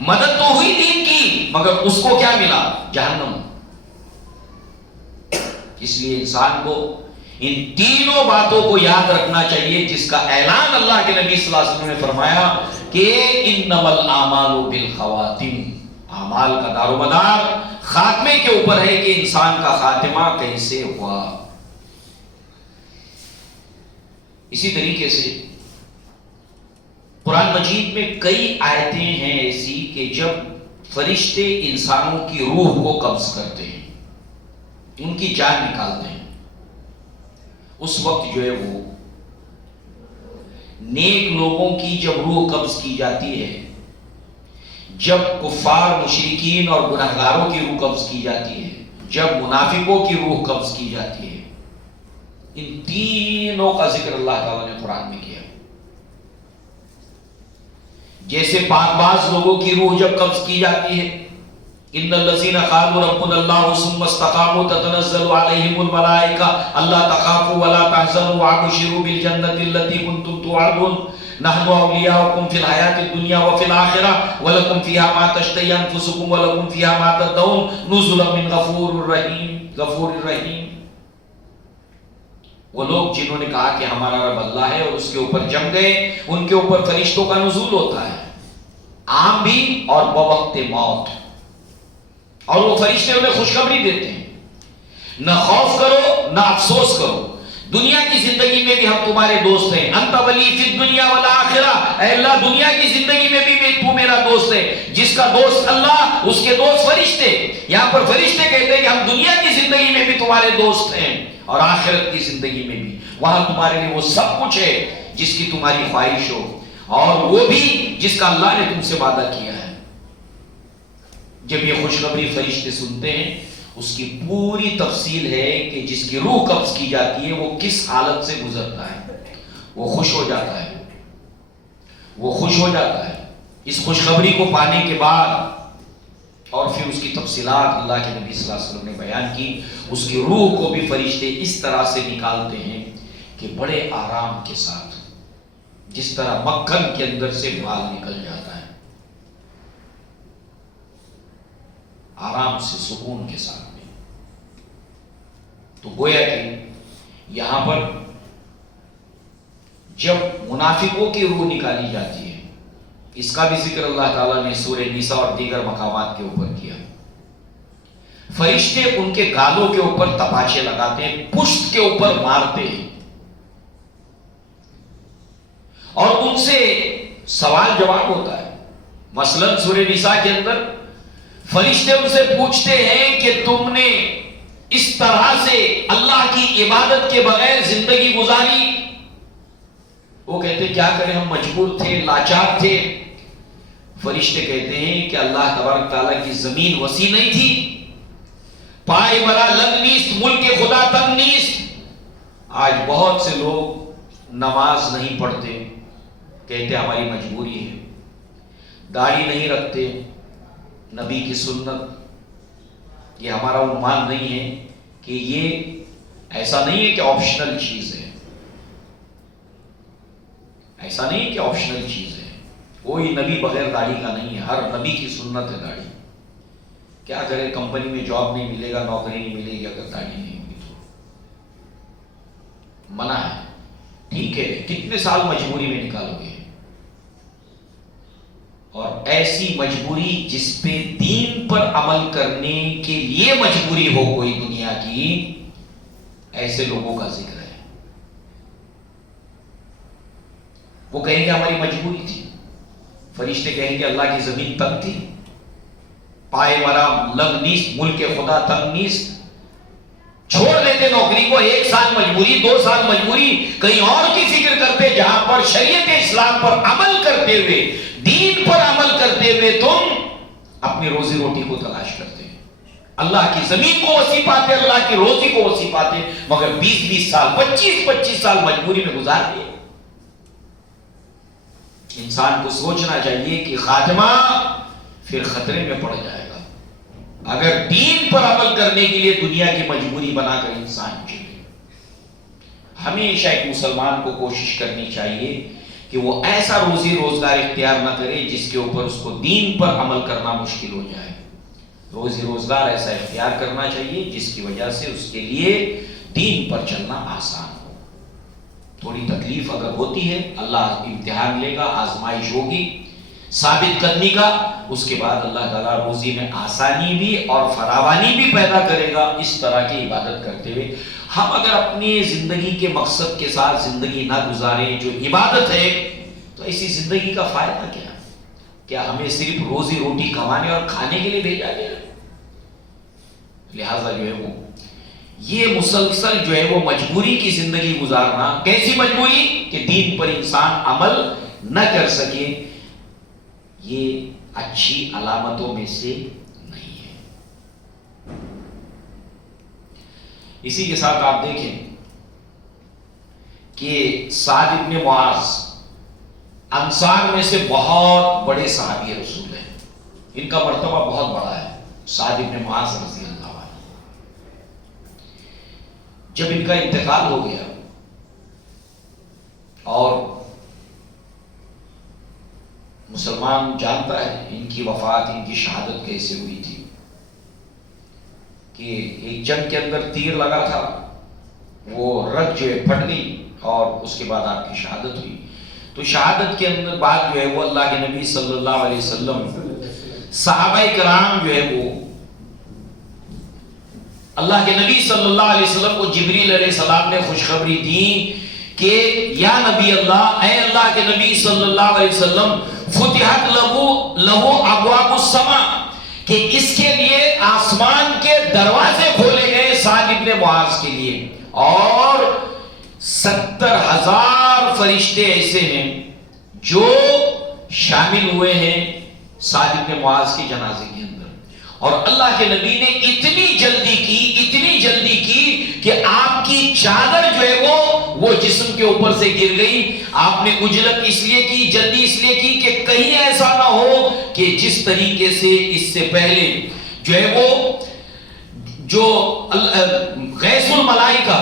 مدد تو ہوئی دین کی، مگر اس کو کیا ملا؟ جہنم. اس لیے انسان کو ان تینوں باتوں کو یاد رکھنا چاہیے جس کا اعلان اللہ کے نبی صلی اللہ علیہ وسلم نے فرمایا کہ انما الاعمال بالخواتم، اعمال کا دار و مدار خاتمے کے اوپر ہے کہ انسان کا خاتمہ کیسے ہوا. اسی طریقے سے قرآن مجید میں کئی آیتیں ہیں ایسی کہ جب فرشتے انسانوں کی روح کو قبض کرتے ہیں، ان کی جان نکالتے ہیں، اس وقت جو ہے وہ نیک لوگوں کی جب روح قبض کی جاتی ہے، جب کفار مشرکین اور گناہگاروں کی روح قبض کی جاتی ہے، جب منافقوں کی روح قبض کی جاتی ہے، ان تینوں کا ذکر اللہ تعالیٰ نے قرآن میں کیا. جیسے پاک باز لوگوں کی روح جب قبض کی جاتی ہے، ان الذين قالوا ربنا الله ثم استقاموا تتنزل عليهم الملائكة الا تخافوا ولا تحزنوا وابشروا بالجنة التي كنتم توعدون نحن اولياؤكم في الحياة الدنيا وفي الآخرة ولكم فيها ما تشتهي انفسكم ولكم فيها ما تدعون نزلا من غفور رحيم. وہ لوگ جنہوں نے کہا کہ ہمارا رب اللہ ہے اور اس کے اوپر جم گئے، ان کے اوپر فرشتوں کا نزول ہوتا ہے، عام بھی اور بوقت موت، اور وہ فرشتے انہیں خوشخبری دیتے ہیں، نہ خوف کرو نہ افسوس کرو، دنیا کی زندگی میں بھی ہم تمہارے دوست ہیں. انت ولی فی الدنیا والآخرہ، اے اللہ دنیا کی زندگی میں بھی تو میرا دوست ہے. جس کا دوست اللہ، اس کے دوست فرشتے. یہاں پر فرشتے کہتے ہیں کہ ہم دنیا کی زندگی میں بھی تمہارے دوست ہیں اور آخرت کی زندگی میں بھی. وہاں تمہارے لیے وہ سب کچھ ہے جس کی تمہاری خواہش ہو، اور وہ بھی جس کا اللہ نے تم سے وعدہ کیا ہے. جب یہ خوشخبری فرشتے سنتے ہیں، اس کی پوری تفصیل ہے کہ جس کی روح قبض کی جاتی ہے وہ کس حالت سے گزرتا ہے. وہ خوش ہو جاتا ہے، وہ خوش ہو جاتا ہے اس خوشخبری کو پانے کے بعد. اور پھر اس کی تفصیلات اللہ کے نبی صلی اللہ علیہ وسلم نے بیان کی. اس کی روح کو بھی فرشتے اس طرح سے نکالتے ہیں کہ بڑے آرام کے ساتھ، جس طرح مکھن کے اندر سے بال نکل جاتا ہے، آرام سے، سکون کے ساتھ میں. تو گویا کہ یہاں پر جب منافقوں کی روح نکالی جاتی ہے، اس کا بھی ذکر اللہ تعالیٰ نے سورہ نساء اور دیگر مقامات کے اوپر کیا. فرشتے ان کے گالوں کے اوپر تپاچے لگاتے ہیں، پشت کے اوپر مارتے ہیں، اور ان سے سوال جواب ہوتا ہے. مثلا سورہ نساء کے اندر فرشتے ان سے پوچھتے ہیں کہ تم نے اس طرح سے اللہ کی عبادت کے بغیر زندگی گزاری؟ وہ کہتے کیا کریں، ہم مجبور تھے، لاچار تھے. فرشتے کہتے ہیں کہ اللہ تبارک تعالیٰ کی زمین وسیع نہیں تھی، پائے مرا لنگ نیست، ملک خدا تنگ نیست. آج بہت سے لوگ نماز نہیں پڑھتے، کہتے ہماری مجبوری ہے. داڑھی نہیں رکھتے، نبی کی سنت، یہ ہمارا عنوان نہیں ہے کہ یہ ایسا نہیں ہے کہ آپشنل چیز ہے، ایسا نہیں ہے کہ آپشنل چیز ہے. کوئی نبی بغیر داڑھی کا نہیں ہے، ہر نبی کی سنت ہے داڑھی. کیا کرے، کمپنی میں جاب نہیں ملے گا، نوکری نہیں ملے گی اگر داڑھی نہیں ہوگی تو. منع ہے. ٹھیک ہے، کتنے سال مجبوری میں نکالو گے؟ اور ایسی مجبوری جس پہ دین پر عمل کرنے کے لیے مجبوری ہو کوئی دنیا کی، ایسے لوگوں کا ذکر ہے. وہ کہیں گے ہماری مجبوری تھی. فرشتے کہیں گے اللہ کی زمین تنگ تھی، پائے مرا لنگ نیست، ملک خدا تنگ نیست. چھوڑ دیتے نوکری کو، 1 سال مجبوری، 2 سال مجبوری، کہیں اور کی فکر کرتے جہاں پر شریعت اسلام پر عمل کرتے ہوئے، دین پر عمل کرتے ہوئے تم اپنی روزی روٹی کو تلاش کرتے ہیں۔ اللہ کی زمین کو وسیع پاتے، اللہ کی روزی کو وسیع پاتے، مگر 20 سال 25 سال مجبوری میں گزار دیے۔ انسان کو سوچنا چاہیے کہ خاتمہ پھر خطرے میں پڑ جائے گا اگر دین پر عمل کرنے کے لیے دنیا کی مجبوری بنا کر انسان چلے۔ ہمیشہ ایک مسلمان کو کوشش کرنی چاہیے کہ وہ ایسا روزی روزگار اختیار نہ کرے جس کے اوپر اس کو دین پر عمل کرنا مشکل ہو جائے۔ روزی روزگار ایسا اختیار کرنا چاہیے جس کی وجہ سے اس کے لیے دین پر چلنا آسان ہو۔ تھوڑی تکلیف اگر ہوتی ہے، اللہ امتحان لے گا، آزمائش ہوگی، ثابت قدمی کا، اس کے بعد اللہ تعالیٰ روزی میں آسانی بھی اور فراوانی بھی پیدا کرے گا۔ اس طرح کی عبادت کرتے ہوئے ہم اگر اپنی زندگی کے مقصد کے ساتھ زندگی نہ گزاریں جو عبادت ہے، تو ایسی زندگی کا فائدہ کیا؟ کیا ہمیں صرف روزی روٹی کمانے اور کھانے کے لیے بھیجا گیا؟ لہٰذا جو ہے وہ یہ مسلسل جو ہے وہ مجبوری کی زندگی گزارنا، کیسی مجبوری کہ دین پر انسان عمل نہ کر سکے، یہ اچھی علامتوں میں سے نہیں ہے۔ اسی کے ساتھ آپ دیکھیں کہ سعد ابن معاذ انصار میں سے بہت بڑے صحابی رسول ہیں، ان کا مرتبہ بہت بڑا ہے، سعد ابن معاذ رضی اللہ عنہ۔ جب ان کا انتقال ہو گیا اور مسلمان جانتا ہے ان کی وفات، ان کی شہادت کیسے ہوئی تھی، کہ ایک جنگ کے اندر تیر لگا تھا، وہ رگ جو ہے پھٹ گئی اور اس کے بعد آپ کی شہادت ہوئی۔ تو شہادت کے اندر بعد جو ہے وہ اللہ کے نبی صلی اللہ علیہ وسلم، صحابہ کرام جو ہے وہ اللہ کے نبی صلی اللہ علیہ وسلم کو جبریل علیہ السلام نے خوشخبری دی کہ یا نبی اللہ، اے اللہ کے نبی صلی اللہ علیہ وسلم، فتحت لہو ابواب السماء، کہ اس کے لیے آسمان کے دروازے کھولے گئے سعد ابن معاذ کے لیے، اور 70,000 فرشتے ایسے ہیں جو شامل ہوئے ہیں سعد ابن معاذ کے جنازے کے اندر۔ اور اللہ کے نبی نے اتنی جلدی کی کہ آپ کی چادر جو ہے وہ جسم کے اوپر سے گر گئی۔ آپ نے عجلت اس لیے کی، جلدی اس لیے کی کہ کہیں ایسا نہ ہو کہ جس طریقے سے اس سے پہلے جو ہے وہ جو غیث الملائکہ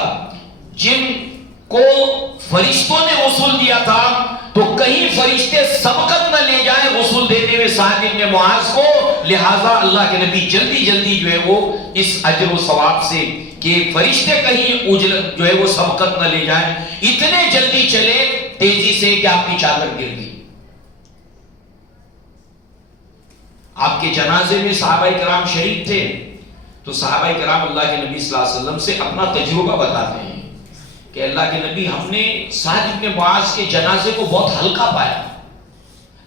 جن کو فرشتوں نے غسل دیا تھا، تو کہیں فرشتے سبقت نہ لے جائیں غسل دیتے ہوئے سعد ابن معاذ کو، لہٰذا اللہ کے نبی جلدی جو ہے وہ اس اجر و ثواب سے کہ فرشتے کہیں اجرت جو ہے وہ سبقت نہ لے جائیں، اتنے جلدی چلے تیزی سے کہ آپ کی چادر گر گئی۔ آپ کے جنازے میں صحابہ کرام شریک تھے، تو صحابہ کرام اللہ کے نبی صلی اللہ علیہ وسلم سے اپنا تجربہ بتاتے ہیں کہ اللہ کے نبی، ہم نے سعد ابن معاذ کے جنازے کو بہت ہلکا پایا،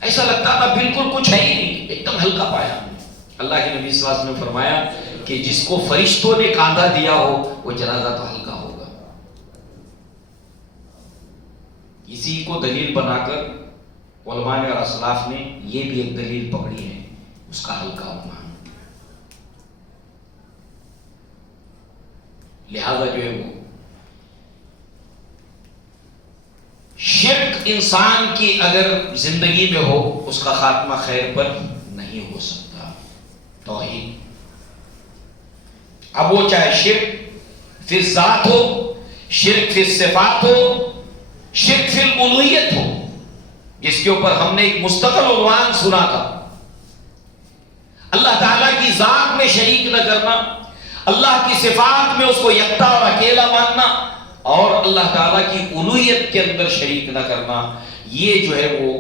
ایسا لگتا تھا بالکل کچھ ہے ہی نہیں، ایک دم ہلکا پایا۔ اللہ کے نبی صلی اللہ علیہ وسلم نے فرمایا کہ جس کو فرشتوں نے کاندھا دیا ہو وہ جنازہ تو ہلکا ہوگا۔ اسی کو دلیل بنا کر علماء اور اسلاف نے یہ بھی ایک دلیل پکڑی ہے اس کا ہلکا ہونا۔ لہذا جو ہے وہ شرک انسان کی اگر زندگی میں ہو اس کا خاتمہ خیر پر نہیں ہو سکتا۔ توحید، اب وہ چاہے شرک فی الذات ہو، شرک فی الصفات ہو، شرک فی الالوہیت ہو، جس کے اوپر ہم نے ایک مستقل عنوان سنا تھا، اللہ تعالیٰ کی ذات میں شریک نہ کرنا، اللہ کی صفات میں اس کو یکتا اور اکیلا ماننا، اور اللہ تعالیٰ کی الوہیت کے اندر شریک نہ کرنا، یہ جو ہے وہ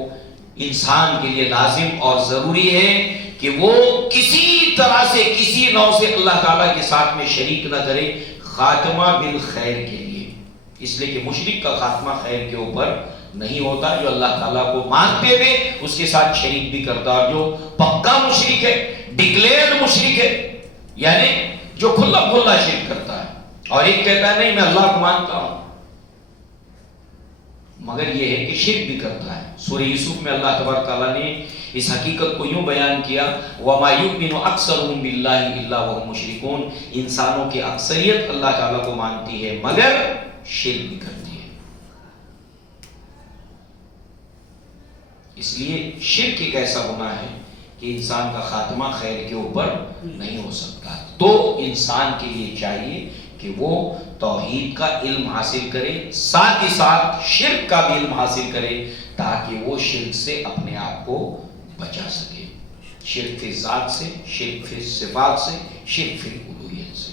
انسان کے لیے لازم اور ضروری ہے کہ وہ کسی طرح سے کسی نوع سے اللہ تعالیٰ کے ساتھ میں شریک نہ کرے، خاتمہ بالخیر کے لیے۔ اس لیے کہ مشرک کا خاتمہ خیر کے اوپر نہیں ہوتا، جو اللہ تعالیٰ کو مانتے ہوئے اس کے ساتھ شریک بھی کرتا، اور جو پکا مشرک ہے، ڈکلیئرڈ مشرک ہے، یعنی جو کھلا کھلا شرک کرتا ہے، اور ایک کہتا ہے نہیں میں اللہ کو مانتا ہوں، مگر یہ ہے کہ شرک بھی کرتا ہے۔ سورہ یوسف میں اللہ تبارک تعالیٰ نے اس حقیقت کو یوں بیان کیا، وَمَا يُؤْمِنُ أَكْثَرُهُم بِاللَّهِ إِلَّا وَهُمْ مُشْرِكُونَ، انسانوں کی اکثریت اللہ تعالیٰ کو مانتی ہے مگر شرک بھی کرتی ہے۔ اس لیے شرک ایک ایسا گناہ ہے کہ انسان کا خاتمہ خیر کے اوپر نہیں ہو سکتا۔ تو انسان کے لیے چاہیے کہ وہ توحید کا علم حاصل کرے، ساتھ ہی ساتھ شرک کا بھی علم حاصل کرے، تاکہ وہ شرک سے اپنے آپ کو بچا سکے، شرک فی ذات سے، شرک فی صفات سے، شرک فی الوہیت سے۔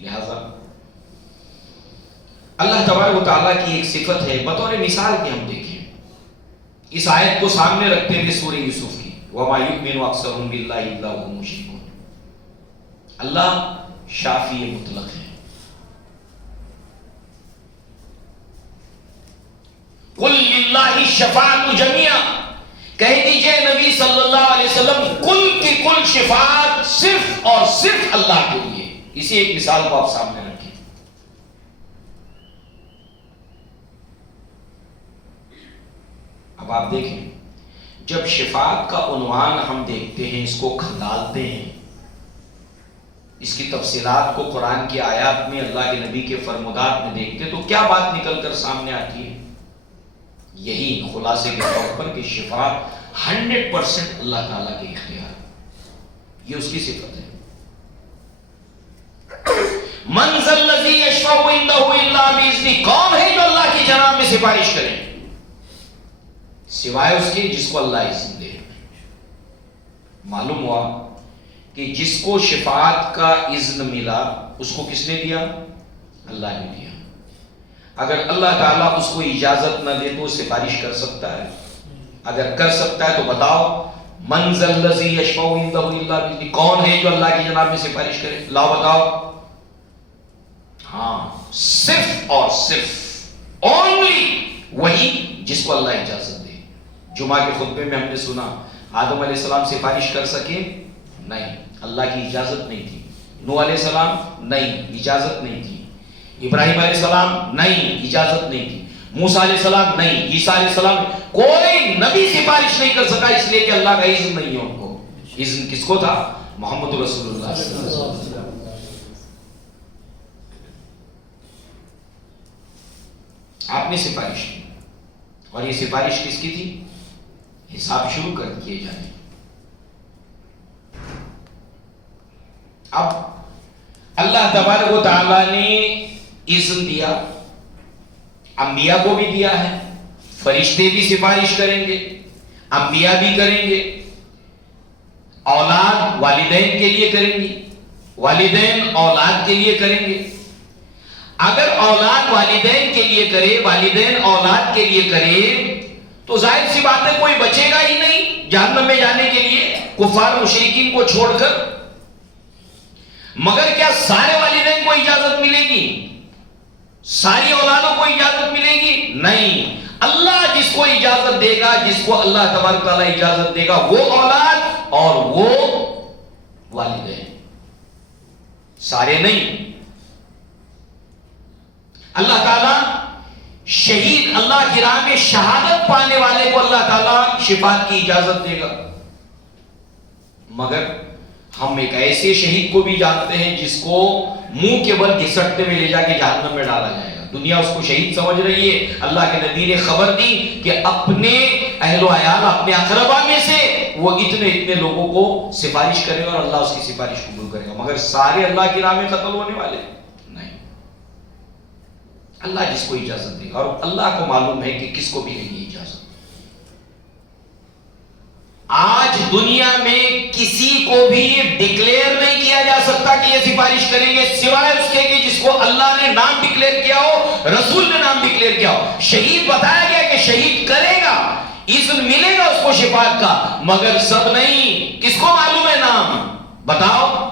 لہذا اللہ تبارک و تعالیٰ کی ایک صفت ہے، بطور مثال کے ہم دیکھیں اس آیت کو سامنے رکھتے ہوئے سورہ یوسف کی، وَمَا يُؤْمِنُ أَكْثَرُهُم بِاللَّهِ إِلَّا وَهُمْ مُشْرِكُونَ۔ اللہ شافی مطلق ہے، قُلْ لِلَّهِ الشَّفَاعَةُ جَمِيعًا، کہہ دیجئے نبی صلی اللہ علیہ وسلم کل کی کل شفاعت صرف اور صرف اللہ کے لیے۔ اسی ایک مثال کو آپ سامنے رکھیں۔ اب آپ دیکھیں، جب شفاعت کا عنوان ہم دیکھتے ہیں، اس کو کھنگالتے ہیں، اس کی تفصیلات کو قرآن کی آیات میں، اللہ کے نبی کے فرمودات میں دیکھتے ہیں، تو کیا بات نکل کر سامنے آتی ہے؟ یہی خلاصے کے طور پر کہ شفاعت 100% اللہ تعالیٰ کے اختیار، یہ اس کی صفت ہے۔ من ذا الذی یشفع عندہ الا باذنہ، کون ہے جو اللہ کی جناب میں سفارش کرے سوائے اس کے جس کو اللہ اذن دے۔ معلوم ہوا کہ جس کو شفاعت کا اذن ملا اس کو کس نے دیا؟ اللہ نے دیا۔ اگر اللہ تعالیٰ اس کو اجازت نہ دے تو سفارش کر سکتا ہے؟ اگر کر سکتا ہے تو بتاؤ، من ذا الذی یشفع عندہ الا باذنہ، کون ہے جو اللہ کی جناب میں سفارش کرے؟ لاؤ بتاؤ۔ ہاں، صرف اور صرف اونلی وہی جس کو اللہ اجازت دے۔ جمعہ کے خطبے میں ہم نے سنا آدم علیہ السلام سفارش کر سکے؟ نہیں، اللہ کی اجازت نہیں تھی۔ نوح علیہ السلام؟ نہیں، اجازت نہیں تھی۔ ابراہیم علیہ السلام؟ نہیں، اجازت نہیں تھی۔ موسیٰ علیہ السلام؟ نہیں۔ عیسیٰ علیہ السلام؟ کوئی نبی سفارش نہیں کر سکا، اس لیے کہ اللہ کا اذن نہیں ہے ان کو۔ اذن کس کو تھا؟ محمد رسول اللہ صلی اللہ علیہ وسلم۔ آپ نے سفارش کی، اور یہ سفارش کس کی تھی؟ حساب شروع کر کیے جانے۔ اب اللہ تبارک و تعالیٰ نے اذن دیا، انبیاء کو بھی دیا ہے، فرشتے بھی سفارش کریں گے، انبیاء بھی کریں گے، اولاد والدین کے لیے کریں گی، والدین اولاد کے لیے کریں گے۔ اگر اولاد والدین کے لیے کرے، والدین اولاد کے لیے کرے، تو ظاہر سی بات ہے کوئی بچے گا ہی نہیں جہنم میں جانے کے لیے، کفار مشرکین کو چھوڑ کر۔ مگر کیا سارے والدین کو اجازت ملے گی؟ ساری اولادوں کو اجازت ملے گی؟ نہیں۔ اللہ جس کو اجازت دے گا، جس کو اللہ تبارک تعالیٰ اجازت دے گا، وہ اولاد اور وہ والدین، سارے نہیں۔ اللہ تعالیٰ شہید، اللہ کی راہ میں شہادت پانے والے کو اللہ تعالیٰ شفاعت کی اجازت دے گا، مگر ہم ایک ایسے شہید کو بھی جانتے ہیں جس کو منہ کے بل گھسٹتے ہوئے لے جا کے جہنم میں ڈالا جائے گا۔ دنیا اس کو شہید سمجھ رہی ہے، اللہ کے نبی نے خبر دی کہ اپنے اہل و عیال، اپنے اقربا میں سے وہ اتنے لوگوں کو سفارش کرے گا اور اللہ اس کی سفارش قبول کرے گا، مگر سارے اللہ کی راہ میں قتل ہونے والے نہیں۔ اللہ جس کو اجازت دے گا، اور اللہ کو معلوم ہے کہ کس کو بھی نہیں اجازت۔ آج دنیا میں کسی کو بھی ڈکلیئر نہیں کیا جا سکتا کہ یہ سفارش کریں گے سوائے اس کے کہ جس کو اللہ نے نام ڈکلیئر کیا ہو، رسول نے نام ڈکلیئر کیا ہو۔ شہید بتایا گیا کہ شہید کرے گا، اذن ملے گا اس کو شفاعت کا، مگر سب نہیں۔ کس کو معلوم ہے نام؟ بتاؤ،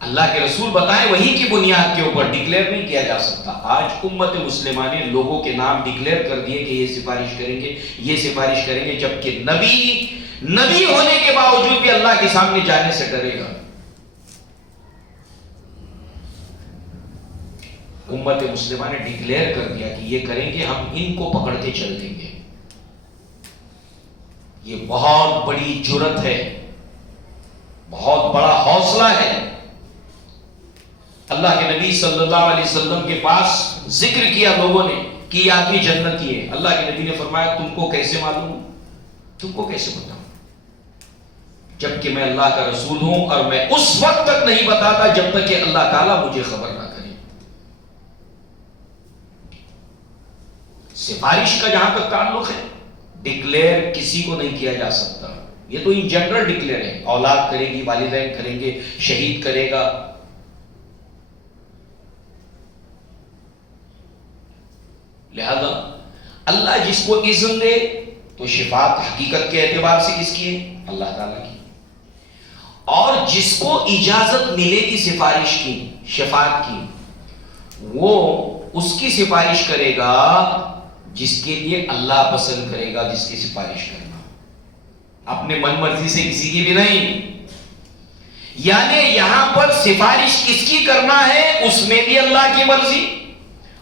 اللہ کے رسول بتائیں، وہی کی بنیاد کے اوپر ڈکلیئر نہیں کیا جا سکتا۔ آج امت مسلمہ نے لوگوں کے نام ڈکلیئر کر دیے کہ یہ سفارش کریں گے، یہ سفارش کریں گے، جبکہ نبی ہونے کے باوجود بھی اللہ کے سامنے جانے سے ڈرے گا۔ امت مسلمہ نے ڈکلیئر کر دیا کہ یہ کریں گے، ہم ان کو پکڑ کے چل دیں گے. یہ بہت بڑی جرأت ہے، بہت بڑا حوصلہ ہے. اللہ کے نبی صلی اللہ علیہ وسلم کے پاس ذکر کیا لوگوں نے کہ یہ آدمی جنتی ہے. اللہ کے نبی نے فرمایا تم کو کیسے معلوم، تم کو کیسے بتاؤں، جبکہ میں اللہ کا رسول ہوں اور میں اس وقت تک نہیں بتاتا جب تک کہ اللہ تعالیٰ مجھے خبر نہ کرے. سفارش کا جہاں تک تعلق ہے، ڈکلیئر کسی کو نہیں کیا جا سکتا. یہ تو ان جنرل ڈکلیئر ہے، اولاد کرے گی، والدین کریں گے، شہید کرے گا. لہذا اللہ جس کو اذن دے تو شفاعت حقیقت کے اعتبار سے کس کی ہے؟ اللہ تعالیٰ کی. اور جس کو اجازت ملے گی سفارش کی، شفاعت کی، وہ اس کی سفارش کرے گا جس کے لیے اللہ پسند کرے گا جس کی سفارش کرنا، اپنے من مرضی سے کسی کی بھی نہیں. یعنی یہاں پر سفارش کس کی کرنا ہے، اس میں بھی اللہ کی مرضی،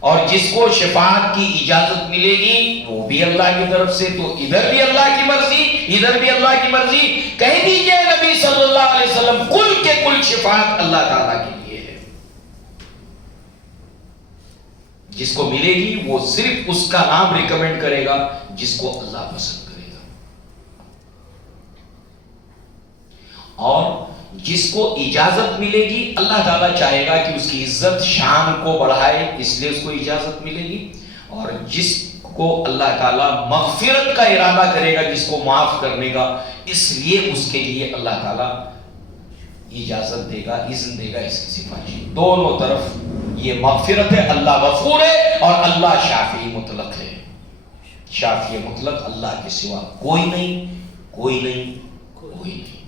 اور جس کو شفاعت کی اجازت ملے گی وہ بھی اللہ کی طرف سے. تو ادھر بھی اللہ کی مرضی، ادھر بھی اللہ کی مرضی. کہہ دیجئے نبی صلی اللہ علیہ وسلم کل کے کل شفاعت اللہ تعالیٰ کے لیے ہے. جس کو ملے گی وہ صرف اس کا نام ریکمینڈ کرے گا جس کو اللہ پسند کرے گا، اور جس کو اجازت ملے گی اللہ تعالیٰ چاہے گا کہ اس کی عزت شان کو بڑھائے، اس لیے اس کو اجازت ملے گی. اور جس کو اللہ تعالیٰ مغفرت کا ارادہ کرے گا، جس کو معاف کرنے کا، اس لیے اس کے لیے اللہ تعالیٰ اجازت دے گا، اذن دے گا اس کی سفارش. دونوں طرف یہ مغفرت ہے. اللہ غفور ہے اور اللہ شافی مطلق ہے. شافی مطلق اللہ کے سوا کوئی نہیں، کوئی نہیں، کوئی نہیں.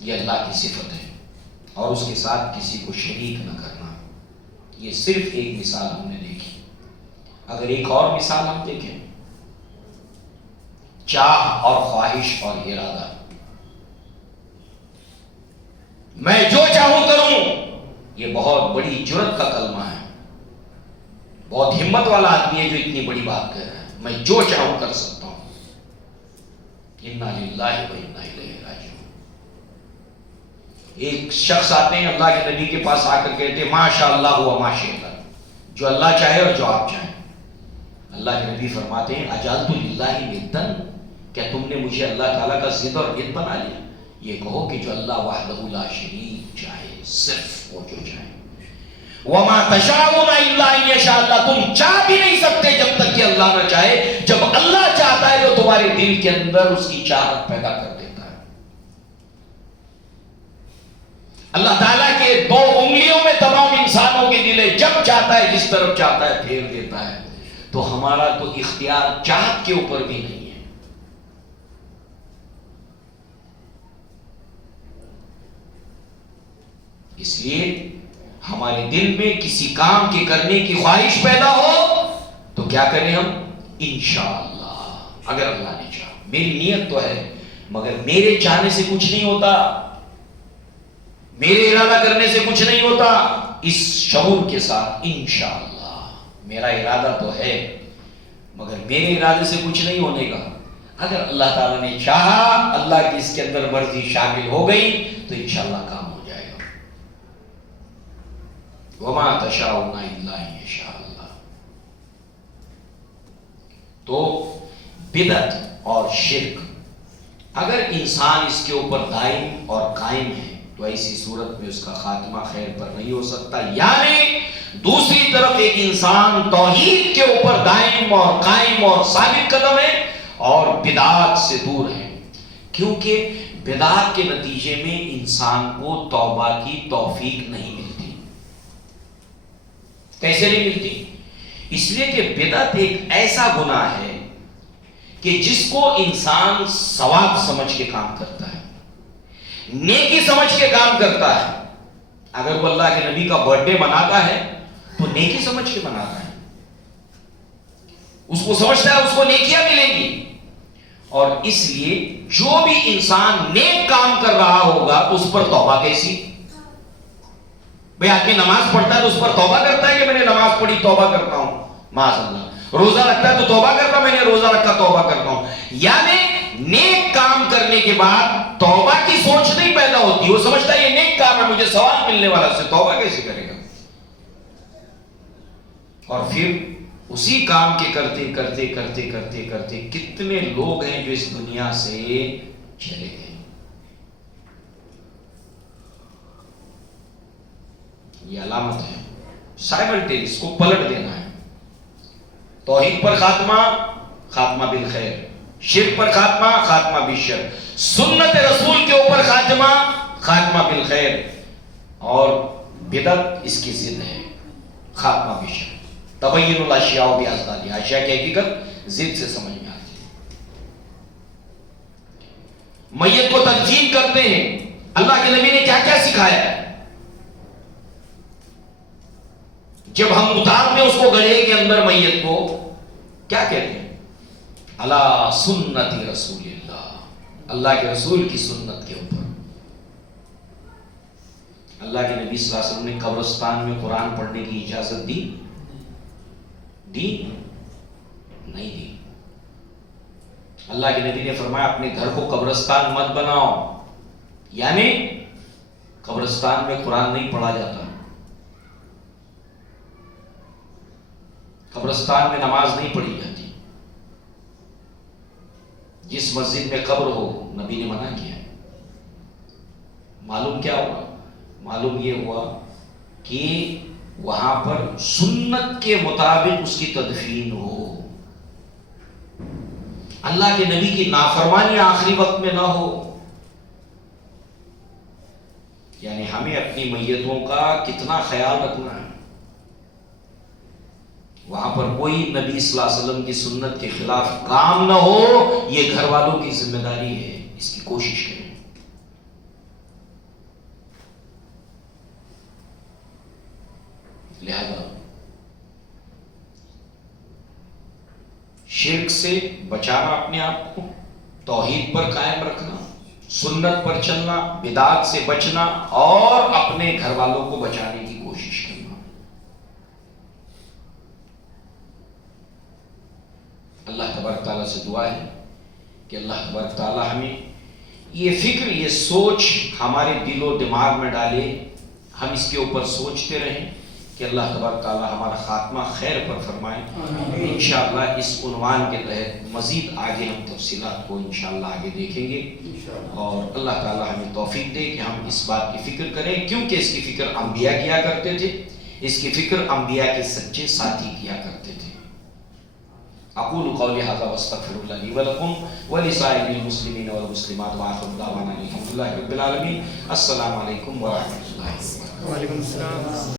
یہ اللہ کی صفت ہے، اور اس کے ساتھ کسی کو شریک نہ کرنا. یہ صرف ایک مثال ہم نے دیکھی. اگر ایک اور مثال ہم دیکھیں، چاہ اور خواہش اور ارادہ. میں جو چاہوں کروں، یہ بہت بڑی جرأت کا کلمہ ہے. بہت ہمت والا آدمی ہے جو اتنی بڑی بات کہہ رہا ہے، میں جو چاہوں کر سکتا ہوں. انا للہ و انا الیہ راجعون. ایک شخص آتے ہیں اللہ کے نبی کے پاس آ کر کہتے ہیں ماشاء اللہ و ما شئت، جو اللہ چاہے اور جو آپ چاہیں. اللہ کے نبی فرماتے ہیں اجعلت للہ ندا، کیا تم نے مجھے اللہ تعالیٰ کا ضد اور ند بنا لیا؟ یہ کہو کہ جو اللہ وحدہ لا شریک چاہے، صرف وہ جو چاہے. وما تشاءون الا ان یشاء اللہ، تم چاہ بھی نہیں سکتے جب تک کہ اللہ نہ چاہے. جب اللہ چاہتا ہے تو تمہارے دل کے اندر اس کی چاہت پیدا کر دیتا ہے. اللہ تعالیٰ کے دو انگلیوں میں تمام انسانوں کے دل ہے، جب چاہتا ہے جس طرف چاہتا ہے پھیر دیتا ہے. تو ہمارا تو اختیار چاہت کے اوپر بھی نہیں ہے. اس لیے ہمارے دل میں کسی کام کے کرنے کی خواہش پیدا ہو تو کیا کریں ہم؟ انشاءاللہ، اگر اللہ نے چاہا. میری نیت تو ہے مگر میرے چاہنے سے کچھ نہیں ہوتا، میرے ارادہ کرنے سے کچھ نہیں ہوتا. اس شعور کے ساتھ انشاءاللہ، میرا ارادہ تو ہے مگر میرے ارادے سے کچھ نہیں ہونے کا. اگر اللہ تعالیٰ نے چاہا، اللہ کی اس کے اندر مرضی شامل ہو گئی تو انشاءاللہ کام ہو جائے گا. وما تشاءون الا ان یشاء اللہ. تو بدعت اور شرک اگر انسان اس کے اوپر دائم اور قائم ہے تو ایسی صورت میں اس کا خاتمہ خیر پر نہیں ہو سکتا. یعنی دوسری طرف ایک انسان توحید کے اوپر دائم اور قائم اور ثابت قدم ہے اور بدعات سے دور ہے، کیونکہ بدعات کے نتیجے میں انسان کو توبہ کی توفیق نہیں ملتی. کیسے نہیں ملتی؟ اس لیے کہ بدعت ایک ایسا گناہ ہے کہ جس کو انسان ثواب سمجھ کے کام کرتا ہے، نیکی سمجھ کے کام کرتا ہے. اگر وہ اللہ کے نبی کا برتھ ڈے مناتا ہے تو نیکی سمجھ کے مناتا ہے، اس کو سمجھتا ہے اس کو نیکیاں ملیں گی. اور اس لیے جو بھی انسان نیک کام کر رہا ہوگا اس پر توبہ کیسی؟ بھئی آدمی نماز پڑھتا ہے تو اس پر توبہ کرتا ہے کہ میں نے نماز پڑھی توبہ کرتا ہوں، معاذ اللہ۔ روزہ رکھتا ہے تو توبہ کرتا میں نے روزہ رکھا توبہ کرتا ہوں۔ یعنی نیک کام کرنے کے بعد توبہ کی سوچ نہیں پیدا ہوتی، وہ سمجھتا ہے یہ نیک کام ہے، مجھے ثواب ملنے والا، سے توبہ کیسے کرے گا؟ اور پھر اسی کام کے کرتے کرتے کرتے کرتے کرتے کتنے لوگ ہیں جو اس دنیا سے چلے گئے۔ یہ علامت ہے، سائملٹینیس کو پلٹ دینا ہے۔ توحید پر خاتمہ، خاتمہ بالخیر، شرک پر خاتمہ، خاتمہ بالشر، سنت رسول کے اوپر خاتمہ، خاتمہ بالخیر، اور بدعت اس کی ضد ہے، خاتمہ بالشر۔ تبین الاشیاء باضدادها، اشیاء کی حقیقت ضد سے سمجھ میں آتی ہے۔ میت کو تدفین کرتے ہیں، اللہ کے نبی نے کیا کیا سکھایا ہے؟ جب ہم اتارتے ہیں اس کو گڑھے کے اندر میت کو، کیا کہتے ہیں؟ علی سنت رسول اللہ، اللہ کے رسول کی سنت کے اوپر۔ اللہ کے نبی صلی اللہ علیہ وسلم نے قبرستان میں قرآن پڑھنے کی اجازت دی نہیں دی۔ اللہ کے نبی نے فرمایا اپنے گھر کو قبرستان مت بناؤ، یعنی قبرستان میں قرآن نہیں پڑھا جاتا، قبرستان میں نماز نہیں پڑھی جاتی، جس مسجد میں قبر ہو نبی نے منع کیا ہے۔ معلوم کیا ہوا؟ معلوم یہ ہوا کہ وہاں پر سنت کے مطابق اس کی تدفین ہو، اللہ کے نبی کی نافرمانی آخری وقت میں نہ ہو۔ یعنی ہمیں اپنی میتوں کا کتنا خیال رکھنا ہے، وہاں پر کوئی نبی صلی اللہ علیہ وسلم کی سنت کے خلاف کام نہ ہو، یہ گھر والوں کی ذمہ داری ہے، اس کی کوشش کریں۔ لہذا شرک سے بچانا اپنے آپ کو، توحید پر قائم رکھنا، سنت پر چلنا، بدعات سے بچنا، اور اپنے گھر والوں کو بچانے کی کوشش کرنا۔ اللہ تبارک تعالیٰ سے دعا ہے کہ اللہ تبارک تعالیٰ ہمیں یہ فکر، یہ سوچ ہمارے دل و دماغ میں ڈالے، ہم اس کے اوپر سوچتے رہیں کہ اللہ تبارک تعالیٰ ہمارا خاتمہ خیر پر فرمائے۔ انشاءاللہ اس عنوان کے تحت مزید آگے ہم تفصیلات کو انشاءاللہ آگے دیکھیں گے، اور اللہ تعالیٰ ہمیں توفیق دے کہ ہم اس بات کی فکر کریں، کیونکہ اس کی فکر انبیاء کیا کرتے تھے، اس کی فکر انبیاء کے سچے ساتھی کیا کرتے تھے۔ اقول قولی ھذا واستغفر اللہ لی ولکم ولسائر المسلمین والمسلمات وآخر دعوانا الحمد للہ رب العالمین۔ السلام علیکم ورحمۃ اللہ وبرکاتہ۔ وعلیکم السلام۔